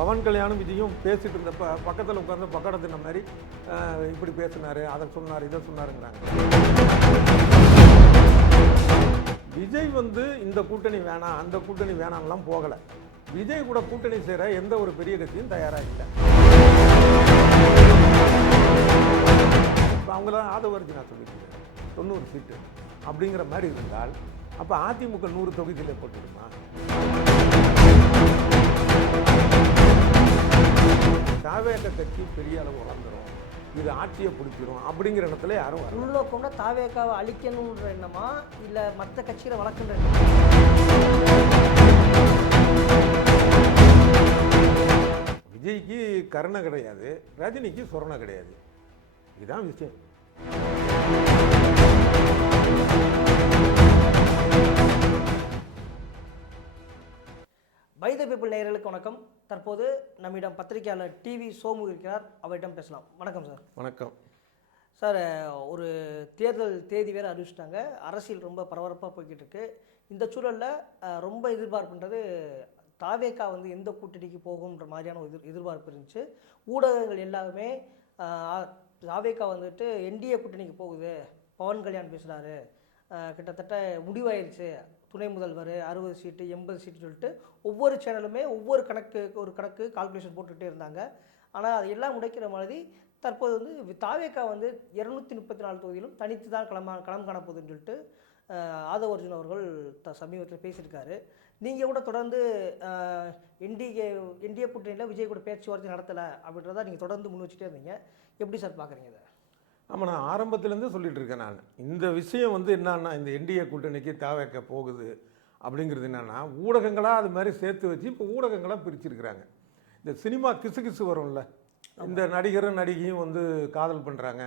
பவன் கல்யாணும் விஜயும் பேசிட்டு இருந்தப்ப பக்கத்தில் உட்காந்து பக்கடத்தின மாதிரி இப்படி பேசினாரு, அதை சொன்னார், இதை சொன்னாருங்கிறாங்க. விஜய் வந்து இந்த கூட்டணி வேணாம், அந்த கூட்டணி வேணாம்லாம் போகலை. விஜய் கூட கூட்டணி சேர எந்த ஒரு பெரிய கட்சியும் தயாராக இல்லை. இப்போ அவங்களாம் ஆதரவு நான் சொல்லியிருக்கேன் 90 சீட்டு அப்படிங்கிற மாதிரி இருந்தால் அப்போ அதிமுக 100 தொகுதியில் போட்டுடுமா? தாவேக கட்சி பெரிய அளவு வளர்ந்துடும், இது ஆட்சியை பிடிச்சிரும் அப்படிங்கிற இடத்துல யாரும் உள்நோக்கம்னா தாவேகாவை அழிக்கணுன்ற எண்ணமா இல்லை மற்ற கட்சிகளை வளர்க்கின்ற விஜய்க்கு கருணை கிடையாது, ரஜினிக்கு சொரணை கிடையாது. இதுதான் விஷயம். பை தி பீப்பிள் நேயர்களுக்கு வணக்கம். தற்போது நம்மிடம் பத்திரிகையாளர் டிவி சோமு இருக்கிறார், அவரிடம் பேசலாம். வணக்கம் சார். வணக்கம் சார். ஒரு தேர்தல் தேதி வேறு அறிவிச்சிட்டாங்க, அரசியல் ரொம்ப பரபரப்பாக போய்கிட்டு இருக்கு. இந்த சூழலில் ரொம்ப எதிர்பார்ப்புன்றது தாவேகா வந்து எந்த கூட்டணிக்கு போகும்ன்ற மாதிரியான ஒரு எதிர்பார்ப்பு இருந்துச்சு. ஊடகங்கள் எல்லாமே தாவேகா வந்துட்டு என்டிஏ கூட்டணிக்கு போகுது, பவன் கல்யாண் பேசுகிறாரு, கிட்டத்தட்ட முடிவாயிருச்சு, துணை முதல்வர் 60 சீட்டு 80 சீட்டு சொல்லிட்டு ஒவ்வொரு சேனலுமே ஒவ்வொரு கணக்கு கால்குலேஷன் போட்டுக்கிட்டே இருந்தாங்க. ஆனால் அது எல்லாம் உடைக்கிற மாதிரி தற்போது வந்து தாவேகா வந்து 234 தொகுதியிலும் தனித்து தான் களம் காணப்போகுதுன்னு சொல்லிட்டு ஆதவ அர்ஜுன் அவர்கள் சமீபத்தில் பேசியிருக்காரு. நீங்கள் கூட தொடர்ந்து என்டிஏ கூட்டணியில் விஜய் கூட பேச்சுவார்த்தை நடத்தலை அப்படின்றத நீங்கள் தொடர்ந்து முன் வச்சுட்டே இருந்தீங்க. எப்படி சார் பார்க்குறீங்க இதை? ஆமாம், நான் ஆரம்பத்துலேருந்து சொல்லிட்டு இருக்கேன். நான் இந்த விஷயம் வந்து என்னன்னா, இந்த என்டிஏ கூட்டணிக்கு தாவேக போகுது அப்படிங்கிறது என்னென்னா, ஊடகங்களாக அது மாதிரி சேர்த்து வச்சு இப்போ ஊடகங்களாக பிரிச்சிருக்கிறாங்க. இந்த சினிமா கிசு வரும்ல, இந்த நடிகரும் நடிகையும் வந்து காதல் பண்ணுறாங்க,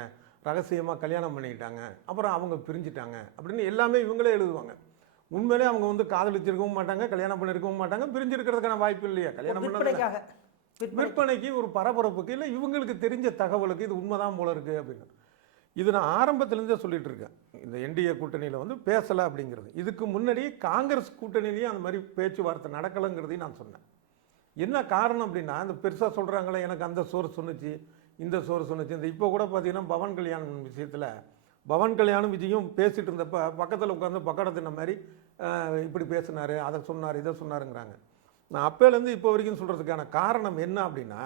ரகசியமாக கல்யாணம் பண்ணிக்கிட்டாங்க, அப்புறம் அவங்க பிரிஞ்சுட்டாங்க அப்படின்னு எல்லாமே இவங்களே எழுதுவாங்க. உண்மையிலே அவங்க வந்து காதலிச்சிருக்கவும் மாட்டாங்க, கல்யாணம் பண்ணியிருக்கவும் மாட்டாங்க, பிரிஞ்சிருக்கிறதுக்கான வாய்ப்பு இல்லையா? கல்யாணம் பண்ண விற்பனைக்கு ஒரு பரபரப்புக்கு இல்லை, இவங்களுக்கு தெரிஞ்ச தகவலுக்கு இது உண்மைதான் போல இருக்குது அப்படின்னு. இது நான் ஆரம்பத்திலேருந்தே சொல்லிட்டு இருக்கேன். இந்த என்டிஏ கூட்டணியில் வந்து பேசலை அப்படிங்கிறது. இதுக்கு முன்னாடி காங்கிரஸ் கூட்டணியிலையும் அந்த மாதிரி பேச்சுவார்த்தை நடக்கலைங்கிறதையும் நான் சொன்னேன். என்ன காரணம் அப்படின்னா, இந்த பெருசாக சொல்கிறாங்களே எனக்கு அந்த சோர்ஸ் சொன்னிச்சு, இந்த சோர்ஸ் சொன்னிச்சு. இந்த இப்போ கூட பார்த்தீங்கன்னா பவன் கல்யாண் விஷயத்தில் பவன் கல்யாணும் விஜயும் பேசிகிட்டு இருந்தப்போ பக்கத்தில் உட்காந்து பக்கடத்தின மாதிரி இப்படி பேசினார், அதை சொன்னார், இதை சொன்னாருங்கிறாங்க. நான் அப்போலேருந்து இப்போ வரைக்கும் சொல்கிறதுக்கான காரணம் என்ன அப்படின்னா,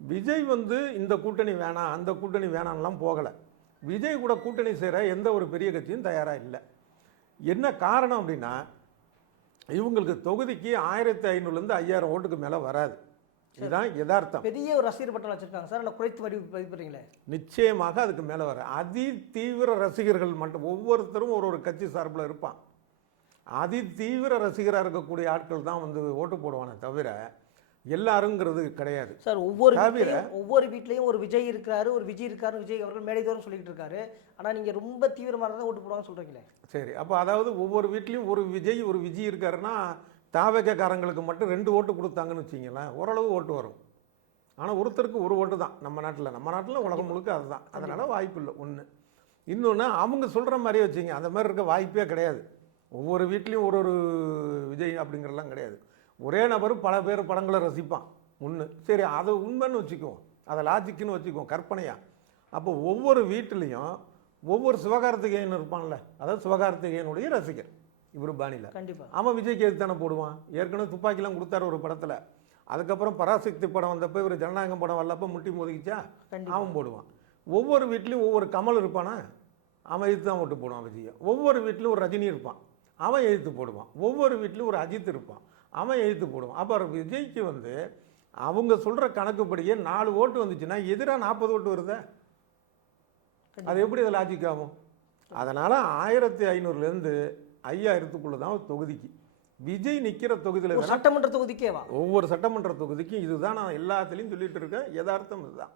விஜய் வந்து இந்த கூட்டணி வேணாம், அந்த கூட்டணி வேணாம்லாம் போகலை. விஜய் கூட கூட்டணி சேர எந்த ஒரு பெரிய கட்சியும் தயாராக இல்லை. என்ன காரணம் அப்படின்னா, இவங்களுக்கு தொகுதிக்கு 1500லேருந்து 5000 ஓட்டுக்கு மேலே வராது. இதுதான் யதார்த்தம். பெரிய ஒரு ரசிகர் பட்டம் வச்சிருக்காங்க சார், இல்லை குறைத்து மதிப்பிடுறீங்களே? நிச்சயமாக அதுக்கு மேலே வர அதி தீவிர ரசிகர்கள் மட்டும், ஒவ்வொருத்தரும் ஒரு கட்சி சார்பில் இருப்பான். அதி தீவிர ரசிகராக இருக்கக்கூடிய ஆட்கள் தான் வந்து ஓட்டு போடுவானே தவிர எல்லாருங்கிறது கிடையாது சார். ஒவ்வொரு வீட்லேயும் ஒரு விஜய் இருக்கிறாரு, ஒரு விஜய் இருக்காரு, விஜய் அவர்கள் மேடைதோறும் சொல்லிட்டு இருக்காரு. ஆனால் நீங்கள் ரொம்ப தீவிரமாக இருந்தால் ஓட்டு போடுவான்னு சொல்கிறீங்களே. சரி, அப்போ அதாவது ஒவ்வொரு வீட்லேயும் ஒரு விஜய் இருக்காருன்னா தாவேக்காரங்களுக்கு மட்டும் 2 ஓட்டு கொடுத்தாங்கன்னு வச்சிங்களேன், ஓரளவு ஓட்டு வரும். ஆனால் ஒருத்தருக்கு ஒரு ஓட்டு தான் நம்ம நாட்டில் உலகம் முழுக்க அதுதான். அதனால் வாய்ப்பு இல்லை. ஒன்று. இன்னொன்று, அவங்க சொல்கிற மாதிரியே வச்சிங்க, அந்த மாதிரி இருக்க வாய்ப்பே கிடையாது. ஒவ்வொரு வீட்லேயும் ஒரு விஜய் அப்படிங்கிறலாம் கிடையாது. ஒரே நபர் பல பேர் படங்களை ரசிப்பான். ஒன்று. சரி, அதை உண்மைன்னு வச்சுக்குவோம், அதை லாஜிக்குன்னு வச்சுக்குவோம், கற்பனையா. அப்போ ஒவ்வொரு வீட்டிலையும் ஒவ்வொரு சிவகார்த்திகேயன் இருப்பான்ல, அதாவது சிவகார்த்திகேயனுடைய ரசிகர் இவர் பாணியில். கண்டிப்பாக அவன் விஜய்க்கு எது தானே போடுவான். ஏற்கனவே துப்பாக்கிலாம் கொடுத்தாரு ஒரு படத்தில். அதுக்கப்புறம் பராசக்தி படம் வந்தப்போ இவர் ஜனநாயகம் படம் வரலப்போ முட்டி மோதிக்கிச்சா, அவன் போடுவான். ஒவ்வொரு வீட்லேயும் ஒவ்வொரு கமல் இருப்பானா, அவன் எதிர்த்து தான் ஓட்டு போடுவான் விஜய். ஒவ்வொரு வீட்லையும் ஒரு ரஜினி இருப்பான், அவன் எதிர்த்து போடுவான். ஒவ்வொரு வீட்லையும் ஒரு அஜித் இருப்பான், அவன் எதிர்த்து போடுவான். அப்போ விஜய்க்கு வந்து அவங்க சொல்கிற கணக்குப்படியே 4 ஓட்டு வந்துச்சுன்னா எதிராக 40 ஓட்டு வருதா? அது எப்படி அது லாஜிக் ஆகும்? அதனால் 1500லேருந்து 5000க்குள்ளே தான் தொகுதிக்கு விஜய் நிற்கிற தொகுதியில் சட்டமன்ற தொகுதிக்கேவா? ஒவ்வொரு சட்டமன்ற தொகுதிக்கும் இதுதான் நான் எல்லாத்துலேயும் சொல்லிட்டு இருக்கேன். யதார்த்தம் இதுதான்.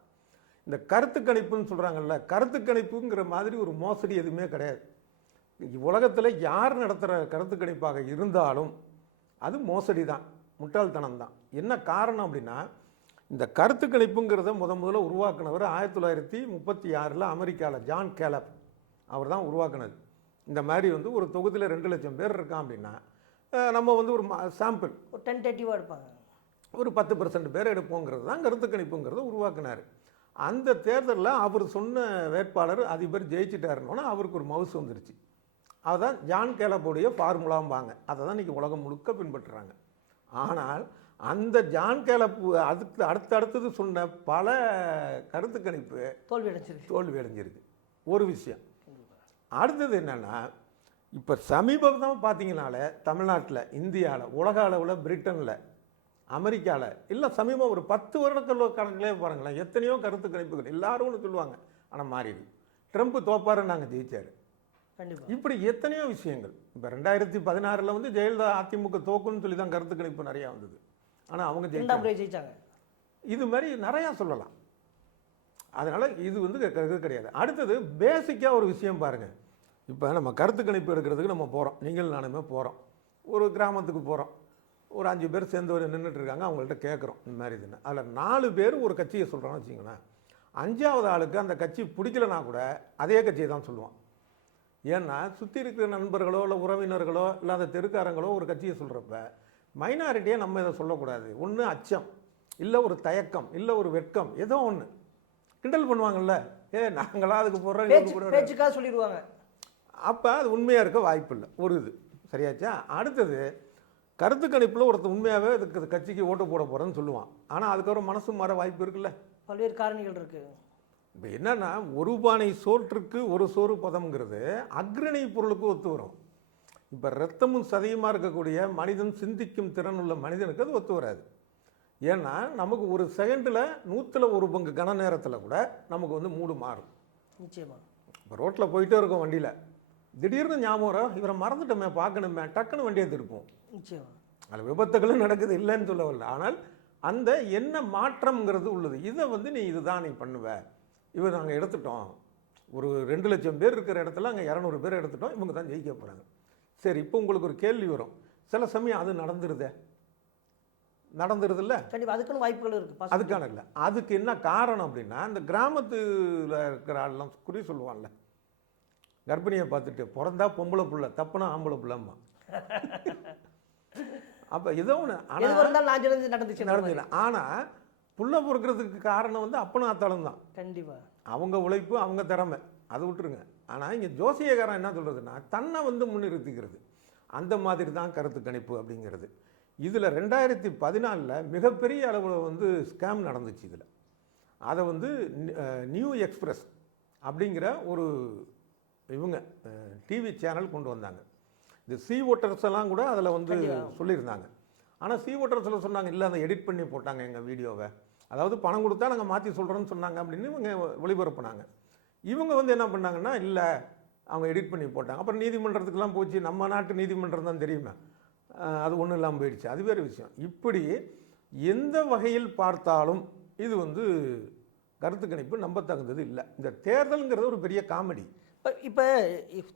இந்த கருத்து கணிப்புன்னு சொல்கிறாங்கல்ல, கருத்து கணிப்புங்கிற மாதிரி ஒரு மோசடி எதுவுமே கிடையாது. உலகத்தில் யார் நடத்துகிற கருத்து கணிப்பாக இருந்தாலும் அது மோசடி தான், முட்டாள்தனம் தான். என்ன காரணம் அப்படின்னா, இந்த கருத்து கணிப்புங்கிறத முதல்ல உருவாக்குனவர் 1936 அமெரிக்காவில் ஜான் கேலப் அவர் தான் உருவாக்குனது. இந்த மாதிரி வந்து ஒரு தொகுதியில் 2 லட்சம் பேர் இருக்கான் அப்படின்னா நம்ம வந்து ஒரு சாம்பிள் ஒரு டென்டேட்டிவாக எடுப்பாங்க. ஒரு 10% பேர் எடுப்போங்கிறது தான் கருத்து கணிப்புங்கிறத உருவாக்குனார். அந்த தேர்தலில் அவர் சொன்ன வேட்பாளர் அதிபர் ஜெயிச்சிட்டாருன்னொன்னே அவருக்கு ஒரு மவுசு வந்துருச்சு. அதுதான் ஜான் கேலப்புடைய ஃபார்முலாம்பாங்க. அதை தான் இன்றைக்கி உலகம் முழுக்க பின்பற்றுறாங்க. ஆனால் அந்த ஜான் கேலப்பு அடுத்தடுத்தது சொன்ன பல கருத்து கணிப்பு தோல்வி அடைஞ்சிருக்கு. ஒரு விஷயம். அடுத்தது என்னென்னா, இப்போ சமீபமாக பார்த்தீங்கனாலே தமிழ்நாட்டில், இந்தியாவில், உலக அளவில், பிரிட்டனில், அமெரிக்காவில் இல்லை சமீபம் ஒரு 10 வருடங்கள் கணக்கிலே பாருங்களேன், எத்தனையோ கருத்து கணிப்புகள் எல்லாரும் ஒன்று சொல்லுவாங்க. ஆனால் மாறிடுது. ட்ரம்ப் தோப்பாரு, நாங்கள் ஜெயிச்சார். இப்படி எத்தனையோ விஷயங்கள். இப்போ 2016 வந்து ஜெயலலிதா அதிமுக தோக்குன்னு சொல்லி தான் கருத்து கணிப்பு நிறையா வந்தது. ஆனால் அவங்க ஜெயிச்சாங்க. இது மாதிரி நிறையா சொல்லலாம். அதனால் இது வந்து கிடையாது. அடுத்தது பேசிக்காக ஒரு விஷயம் பாருங்கள். இப்போ நம்ம கருத்து கணிப்பு எடுக்கிறதுக்கு நம்ம போகிறோம், நீங்கள் நானுமே போகிறோம், ஒரு கிராமத்துக்கு போகிறோம், ஒரு 5 பேர் சேர்ந்து ஒரு நின்றுட்டுருக்காங்க, அவங்கள்ட்ட கேட்குறோம் இந்த மாதிரி இதுன்னு. அதில் 4 பேர் ஒரு கட்சியை சொல்கிறான்னு வச்சிங்களேன், 5ஆவது ஆளுக்கு அந்த கட்சி பிடிக்கலனா கூட அதே கட்சியை தான் சொல்லுவான். ஏன்னா சுற்றி இருக்கிற நண்பர்களோ இல்லை உறவினர்களோ இல்லை அந்த தெருக்காரங்களோ ஒரு கட்சியை சொல்கிறப்ப மைனாரிட்டியை நம்ம இதை சொல்லக்கூடாது. ஒன்று அச்சம், இல்லை ஒரு தயக்கம், இல்லை ஒரு வெட்கம், ஏதோ ஒன்று கிண்டல் பண்ணுவாங்கல்ல, நாங்களா அதுக்கு போடுறோம் சொல்லிடுவாங்க. அப்போ அது உண்மையாக இருக்க வாய்ப்பு இல்லை. ஒரு இது சரியாச்சா. அடுத்தது கருத்து கணிப்பில் ஒருத்தர் உண்மையாகவே இதுக்கு கட்சிக்கு ஓட்டு போட போகிறேன்னு சொல்லுவான். ஆனால் அதுக்கப்புறம் மனசு மாற வாய்ப்பு இருக்குல்ல, பல்வேறு காரணிகள் இருக்குது. இப்போ என்னென்னா, ஒரு பானை சோற்றுக்கு ஒரு சோறு பதம்ங்கிறது அக்ரணி பொருளுக்கு ஒத்து வரும். இப்போ ரத்தமும் சதையுமாக இருக்கக்கூடிய மனிதன், சிந்திக்கும் திறன் உள்ள மனிதனுக்கு அது ஒத்து வராது. ஏன்னா நமக்கு ஒரு செகண்டில் 100ல் 1 பங்கு கன நேரத்தில் கூட நமக்கு வந்து மூடு மாறும். நிச்சயமாக. இப்போ ரோட்டில் போயிட்டே இருக்கோம், வண்டியில் திடீர்னு ஞாபகம் வரும், இவரை மறந்துட்டோமே, பார்க்கணுமே, டக்குன்னு வண்டியை திருப்போம். நிச்சயமாக. அதில் விபத்துகளும் நடக்குது, இல்லைன்னு சொல்லவில்லை. ஆனால் அந்த என்ன மாற்றம்ங்கிறது உள்ளது. இதை வந்து நீ இதுதான் நீ பண்ணுவ, இவர் நாங்கள் எடுத்துட்டோம், ஒரு 2 லட்சம் பேர் இருக்கிற இடத்துல அங்கே 200 பேர் எடுத்துட்டோம், இவங்க தான் ஜெயிக்க போகிறாங்க. சரி, இப்போ உங்களுக்கு ஒரு கேள்வி வரும், சில சமயம் அது நடந்துருதுல்ல, கண்டிப்பாக அதுக்குன்னு வாய்ப்புகள் இருக்குது. அதுக்கான இல்லை, அதுக்கு என்ன காரணம் அப்படின்னா, இந்த கிராமத்தில் இருக்கிற ஆள்லாம் குறி சொல்லுவான்ல, கர்ப்பிணியை பார்த்துட்டு பிறந்தா பொம்பளை புள்ள, தப்புனா ஆம்பளை புள்ளம்மா. அப்போ ஏதோ ஒன்று நடந்துச்சு. ஆனால் புள்ள பொறுக்கிறதுக்கு காரணம் வந்து அப்பனும் ஆத்தாலும் தான். கண்டிப்பாக அவங்க உழைப்பு, அவங்க திறமை, அதை விட்டுருங்க. ஆனால் இங்கே ஜோசியக்காரன் என்ன சொல்கிறதுனா, தன்னை வந்து முன்னிறுத்திக்கிறது. அந்த மாதிரி தான் கருத்து கணிப்பு அப்படிங்கிறது. இதில் 2014 மிகப்பெரிய அளவில் வந்து ஸ்கேம் நடந்துச்சு. இதில் அதை வந்து நியூ எக்ஸ்பிரஸ் அப்படிங்கிற ஒரு இவங்க டிவி சேனல் கொண்டு வந்தாங்க. இந்த சி ஓட்டர்ஸ் எல்லாம் கூட அதில் வந்து சொல்லியிருந்தாங்க. ஆனால் சி ஓட்டர்ஸில் சொன்னாங்க, இல்லை அதை எடிட் பண்ணி போட்டாங்க எங்கள் வீடியோவை, அதாவது பணம் கொடுத்தா நாங்கள் மாற்றி சொல்கிறோன்னு சொன்னாங்க அப்படின்னு இவங்க ஒளிபரப்புனாங்க. இவங்க வந்து என்ன பண்ணாங்கன்னா, இல்லை அவங்க எடிட் பண்ணி போட்டாங்க. அப்புறம் நீதிமன்றத்துக்கெல்லாம் போச்சு. நம்ம நாட்டு நீதிமன்றம் தான் தெரியுமே, அது ஒன்றும் இல்லாமல் போயிடுச்சு. அது வேறு விஷயம். இப்படி எந்த வகையில் பார்த்தாலும் இது வந்து கருத்து கணிப்பு நம்பத்தகுந்தது இல்லை. இந்த தேர்தலுங்கிறது ஒரு பெரிய காமெடி. இப்போ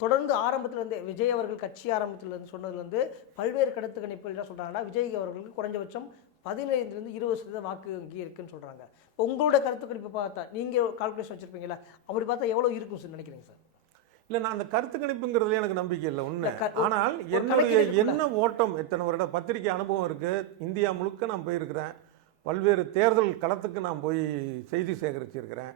தொடர்ந்து ஆரம்பத்திலேருந்து விஜய் அவர்கள் கட்சி ஆரம்பத்திலேருந்து சொன்னதுலேருந்து பல்வேறு கருத்து கணிப்புகள் என்ன சொல்கிறாங்கன்னா, விஜய் அவர்களுக்கு குறைஞ்சபட்சம் 15லேருந்து 20% வாக்கு வங்கி இருக்குன்னு சொல்கிறாங்க. இப்போ உங்களோட கருத்து கணிப்பு பார்த்தா, நீங்கள் கால்குலேஷன் வச்சுருப்பீங்களா, அப்படி பார்த்தா எவ்வளோ இருக்கும் சார் நினைக்கிறீங்க சார்? இல்லை, நான் அந்த கருத்து கணிப்புங்கிறதுல எனக்கு நம்பிக்கை இல்லை ஒன்று. ஆனால் என்னுடைய என்ன ஓட்டம், எத்தனை வருட பத்திரிகை அனுபவம் இருக்குது, இந்தியா முழுக்க நான் போயிருக்கிறேன், பல்வேறு தேர்தல் களத்துக்கு நான் போய் செய்தி சேகரிச்சிருக்கிறேன்.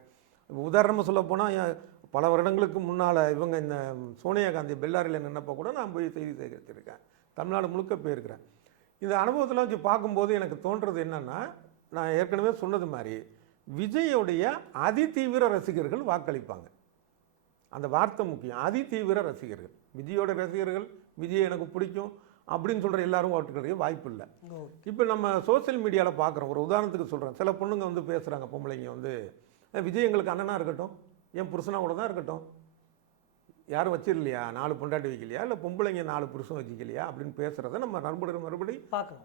உதாரணமாக சொல்ல போனால், பல வருடங்களுக்கு முன்னால் இவங்க இந்த சோனியா காந்தி பெல்லாரியில் நின்னப்போ கூட நான் போய் செய்தி சேகரிச்சிருக்கேன். தமிழ்நாடு முழுக்க போயிருக்கிறேன். இந்த அனுபவத்தில் வச்சு பார்க்கும்போது எனக்கு தோன்றது என்னென்னா, நான் ஏற்கனவே சொன்னது மாதிரி விஜயோடைய அதிதீவிர ரசிகர்கள் வாக்களிப்பாங்க. அந்த வார்த்தை முக்கியம், அதிதீவிர ரசிகர்கள். விஜயோட ரசிகர்கள், விஜய் எனக்கு பிடிக்கும் அப்படின்னு சொல்கிற எல்லாரும் ஓட்டுக்கிறதுக்கு வாய்ப்பு இல்லை. இப்போ நம்ம சோசியல் மீடியாவில் பார்க்குறோம். ஒரு உதாரணத்துக்கு சொல்கிறேன், சில பொண்ணுங்க வந்து பேசுகிறாங்க, பொம்பளைங்க வந்து, விஜய் எங்களுக்கு அண்ணனாக இருக்கட்டும், என் புருஷனாக கூட தான் இருக்கட்டும், யாரும் வச்சிடலையா, 4 பொண்டாட்டி வைக்கலையா, இல்லை பொம்பளைங்க 4 புருஷன் வச்சுக்கலையா அப்படின்னு பேசுகிறத நம்ம மறுபடி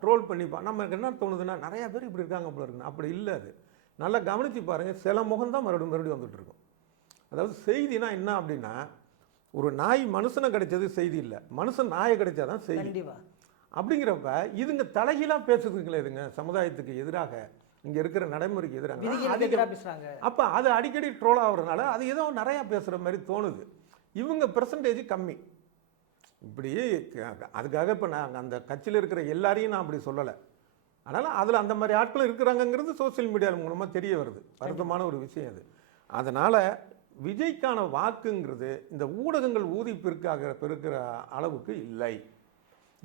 ட்ரோல் பண்ணிப்பா. நமக்கு என்ன தோணுதுன்னா, நிறையா பேர் இப்படி இருக்காங்க போல இருக்குன்னு. அப்படி இல்லை. அது நல்லா கவனித்து பாருங்கள், சில முகம் தான் மறுபடியும் வந்துட்டு இருக்கும். அதாவது செய்தினா என்ன அப்படின்னா, ஒரு நாய் மனுஷனை கிடைச்சது செய்தி இல்லை, மனுஷன் நாயை கிடைச்சாதான் செய்தி. அப்படிங்கிறப்ப இதுங்க தலைகீழாக பேசுறதுங்களே, இதுங்க சமுதாயத்துக்கு எதிராக, இங்கே இருக்கிற நடைமுறைக்கு எதிராக. அப்போ அது அடிக்கடி ட்ரோல் ஆகுறதுனால அது ஏதோ நிறையா பேசுகிற மாதிரி தோணுது. இவங்க பெர்சன்டேஜ் கம்மி. இப்படி அதுக்காக இப்போ நான் அந்த கட்சியில் இருக்கிற எல்லாரையும் நான் அப்படி சொல்லலை. அதனால் அதில் அந்த மாதிரி ஆட்களும் இருக்கிறாங்கங்கிறது சோசியல் மீடியா மூலமாக தெரிய வருது. வருத்தமான ஒரு விஷயம் அது. அதனால் விஜய்க்கான வாக்குங்கிறது இந்த ஊடகங்கள் ஊதி பெருக்கிற அளவுக்கு இல்லை.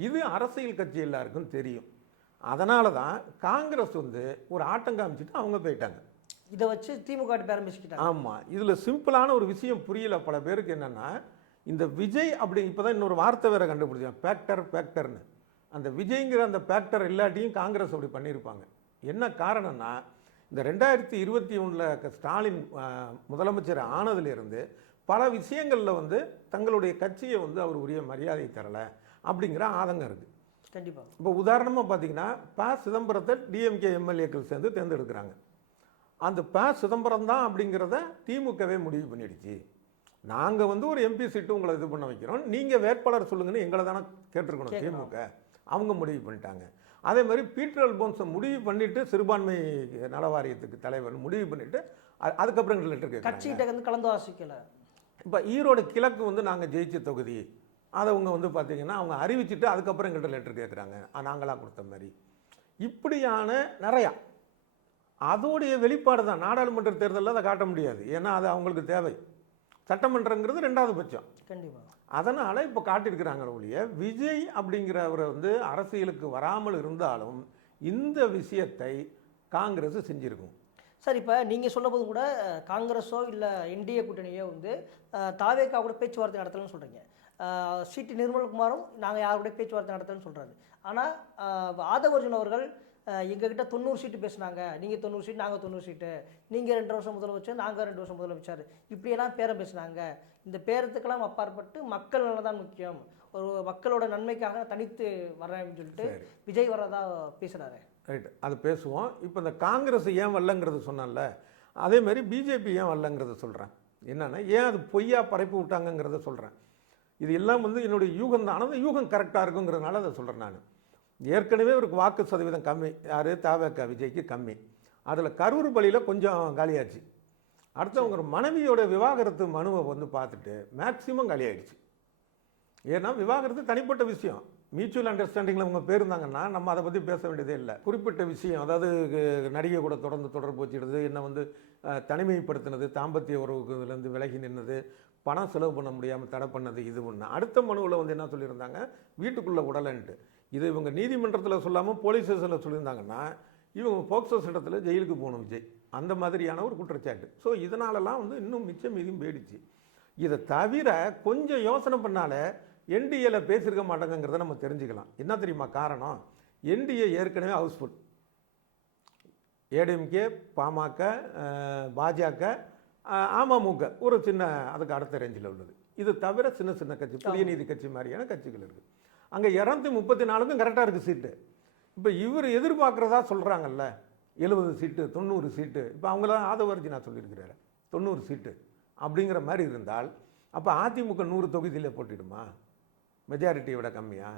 இது அரசியல் கட்சி எல்லாருக்கும் தெரியும். அதனால தான் காங்கிரஸ் வந்து ஒரு ஆட்டம் காமிச்சிட்டு அவங்க போயிட்டாங்க. இதை வச்சு திமுக ஆரம்பிச்சுக்கிட்டாங்க. ஆமாம், இதில் சிம்பிளான ஒரு விஷயம் புரியல பல பேருக்கு. என்னென்னா, இந்த விஜய் அப்படி இப்போ தான் இன்னொரு வார்த்தை வேறு கண்டுபிடிச்சாங்க, ஃபேக்டர்னு. அந்த விஜய்ங்கிற அந்த ஃபேக்டர் எல்லாத்தையும் காங்கிரஸ் அப்படி பண்ணியிருப்பாங்க. என்ன காரணம்னா, இந்த 2021 ஸ்டாலின் முதலமைச்சர் ஆனதுலேருந்து பல விஷயங்களில் வந்து தங்களுடைய கட்சியை வந்து அவர் உரிய மரியாதை தரலை அப்படிங்கிற ஆதங்கம் இருக்குது. கண்டிப்பாக. இப்போ உதாரணமாக பார்த்தீங்கன்னா, சிதம்பரத்தை டிஎம்கே எம்எல்ஏக்கள் சேர்ந்து தேர்ந்தெடுக்கிறாங்க. அந்த சிதம்பரம் தான் அப்படிங்கிறத திமுகவே முடிவு பண்ணிடுச்சு. நாங்கள் வந்து ஒரு எம்பி சீட்டு உங்களை இது பண்ண வைக்கிறோம், நீங்கள் வேட்பாளர் சொல்லுங்கன்னு எங்களை தானே கேட்டிருக்கணும் திமுக. அவங்க முடிவு பண்ணிட்டாங்க. அதே மாதிரி பீட்டர் அல்போன்ஸை முடிவு பண்ணிட்டு சிறுபான்மை நல வாரியத்துக்கு தலைவர் முடிவு பண்ணிட்டு அதுக்கப்புறம் லெட்டர் கட்சிகிட்ட வந்து கலந்து ஆலோசிக்கல. இப்போ ஈரோடு கிழக்கு வந்து நாங்கள் ஜெயிச்ச தொகுதி, அதை அவங்க வந்து பார்த்தீங்கன்னா அவங்க அறிவிச்சுட்டு அதுக்கப்புறம் எங்கள்கிட்ட லெட்டர் கேட்குறாங்க, நாங்களாக கொடுத்த மாதிரி. இப்படியான நிறையா அதோடைய வெளிப்பாடு தான். நாடாளுமன்ற தேர்தலில் அதை காட்ட முடியாது, ஏன்னா அது அவங்களுக்கு தேவை. சட்டமன்றங்கிறது ரெண்டாவது பட்சம். கண்டிப்பாக. அதனால் இப்போ காட்டியிருக்கிறாங்க ஒழிய விஜய் அப்படிங்கிறவரை வந்து அரசியலுக்கு வராமல் இருந்தாலும் இந்த விஷயத்தை காங்கிரஸ் செஞ்சுருக்கும். சார், இப்போ நீங்கள் சொன்னபோதும் கூட காங்கிரஸோ இல்லை என்டிஏ கூட்டணியோ வந்து தாவேகா கூட பேச்சுவார்த்தை நடத்தலன்னு சொல்கிறீங்க. சிடி நிர்மல்குமாரும் நாங்கள் யார் கூட பேச்சுவார்த்தை நடத்தலன்னு சொல்கிறாரு. ஆனால் ஆதவர்ஜுன் அவர்கள் எங்ககிட்ட 90 சீட்டு பேசுனாங்க, நீங்கள் 90 சீட்டு, நாங்கள் 90 சீட்டு, நீங்கள் 2 வருஷம் முதலமைச்சர், நாங்கள் 2 வருஷம் முதலமைச்சர், இப்படியெல்லாம் பேரம் பேசுனாங்க. இந்த பேரத்துக்கெல்லாம் அப்பாற்பட்டு மக்கள் தான் முக்கியம், ஒரு மக்களோட நன்மைக்காக தனித்து வர்றேன்னு சொல்லிட்டு விஜய் வர்றதா பேசுகிறாரு. ரைட், அது பேசுவோம். இப்போ இந்த காங்கிரஸ் ஏன் வரலங்கிறது சொன்னால, அதே மாதிரி பிஜேபி ஏன் வரலங்கிறத சொல்கிறேன். என்னென்னா, ஏன் அது பொய்யா பரப்பி விட்டாங்கங்கிறத சொல்கிறேன். இது எல்லாம் வந்து என்னுடைய யூகம் தான். ஆனால் யூகம் கரெக்டாக இருக்குங்கிறதுனால அதை சொல்கிறேன். நான் ஏற்கனவே ஒரு வாக்கு சதவீதம் கம்மி, யார் தாவேக்கா விஜய்க்கு கம்மி. அதில் கரூர் பலியில் கொஞ்சம் காலியாச்சு. அடுத்து அவங்க மனைவியோட விவாகரத்து மனுவை வந்து பார்த்துட்டு மேக்சிமம் காலியாகிடுச்சு. ஏன்னா விவாகரத்து தனிப்பட்ட விஷயம், மியூச்சுவல் அண்டர்ஸ்டாண்டிங்கில் அவங்க பேருந்தாங்கன்னா நம்ம அதை பற்றி பேச வேண்டியதே இல்லை. குறிப்பிட்ட விஷயம், அதாவது நடிகை கூட தொடர்பு வச்சுடுது, என்ன வந்து தனிமைப்படுத்தினது, தாம்பத்திய உறவுலேருந்து விலகி நின்னது, பணம் செலவு பண்ண முடியாமல் தடை பண்ணது, இது ஒன்று. அடுத்த மனுவில் வந்து என்ன சொல்லியிருந்தாங்க, வீட்டுக்குள்ளே உடலைன்ட்டு. இது இவங்க நீதிமன்றத்தில் சொல்லாமல் போலீஸ் ஸ்டேஷனில் சொல்லியிருந்தாங்கன்னா இவங்க போக்சோ சட்டத்தில் ஜெயிலுக்கு போகணும் விஜய், அந்த மாதிரியான ஒரு குற்றச்சாட்டு. ஸோ இதனாலலாம் வந்து இன்னும் மிச்சம் மீதியும் போயிடுச்சு. இதை தவிர கொஞ்சம் யோசனை பண்ணால என்டிஏல பேசியிருக்க மாட்டாங்கிறத நம்ம தெரிஞ்சுக்கலாம். என்ன தெரியுமா காரணம்? என்டிஏ ஏற்கனவே ஹவுஸ்ஃபுல். ஏடிஎம்கே, பாமக, பாஜக, அமமுக ஒரு சின்ன அதுக்கு அடுத்த ரேஞ்சில் உள்ளது. இது தவிர சின்ன சின்ன கட்சி, புதிய நீதி கட்சி மாதிரியான கட்சிகள் இருக்குது. அங்கே 234க்கும் கரெக்டாக இருக்குது சீட்டு. இப்போ இவர் எதிர்பார்க்குறதா சொல்கிறாங்கல்ல, 70 சீட்டு 90 சீட்டு. இப்போ அவங்களாம் ஆதவர்ஜி நான் சொல்லியிருக்கிறாரு 90 சீட்டு அப்படிங்கிற மாதிரி இருந்தால், அப்போ அதிமுக 100 தொகுதியில் போட்டிடுமா? மெஜாரிட்டியை விட கம்மியா?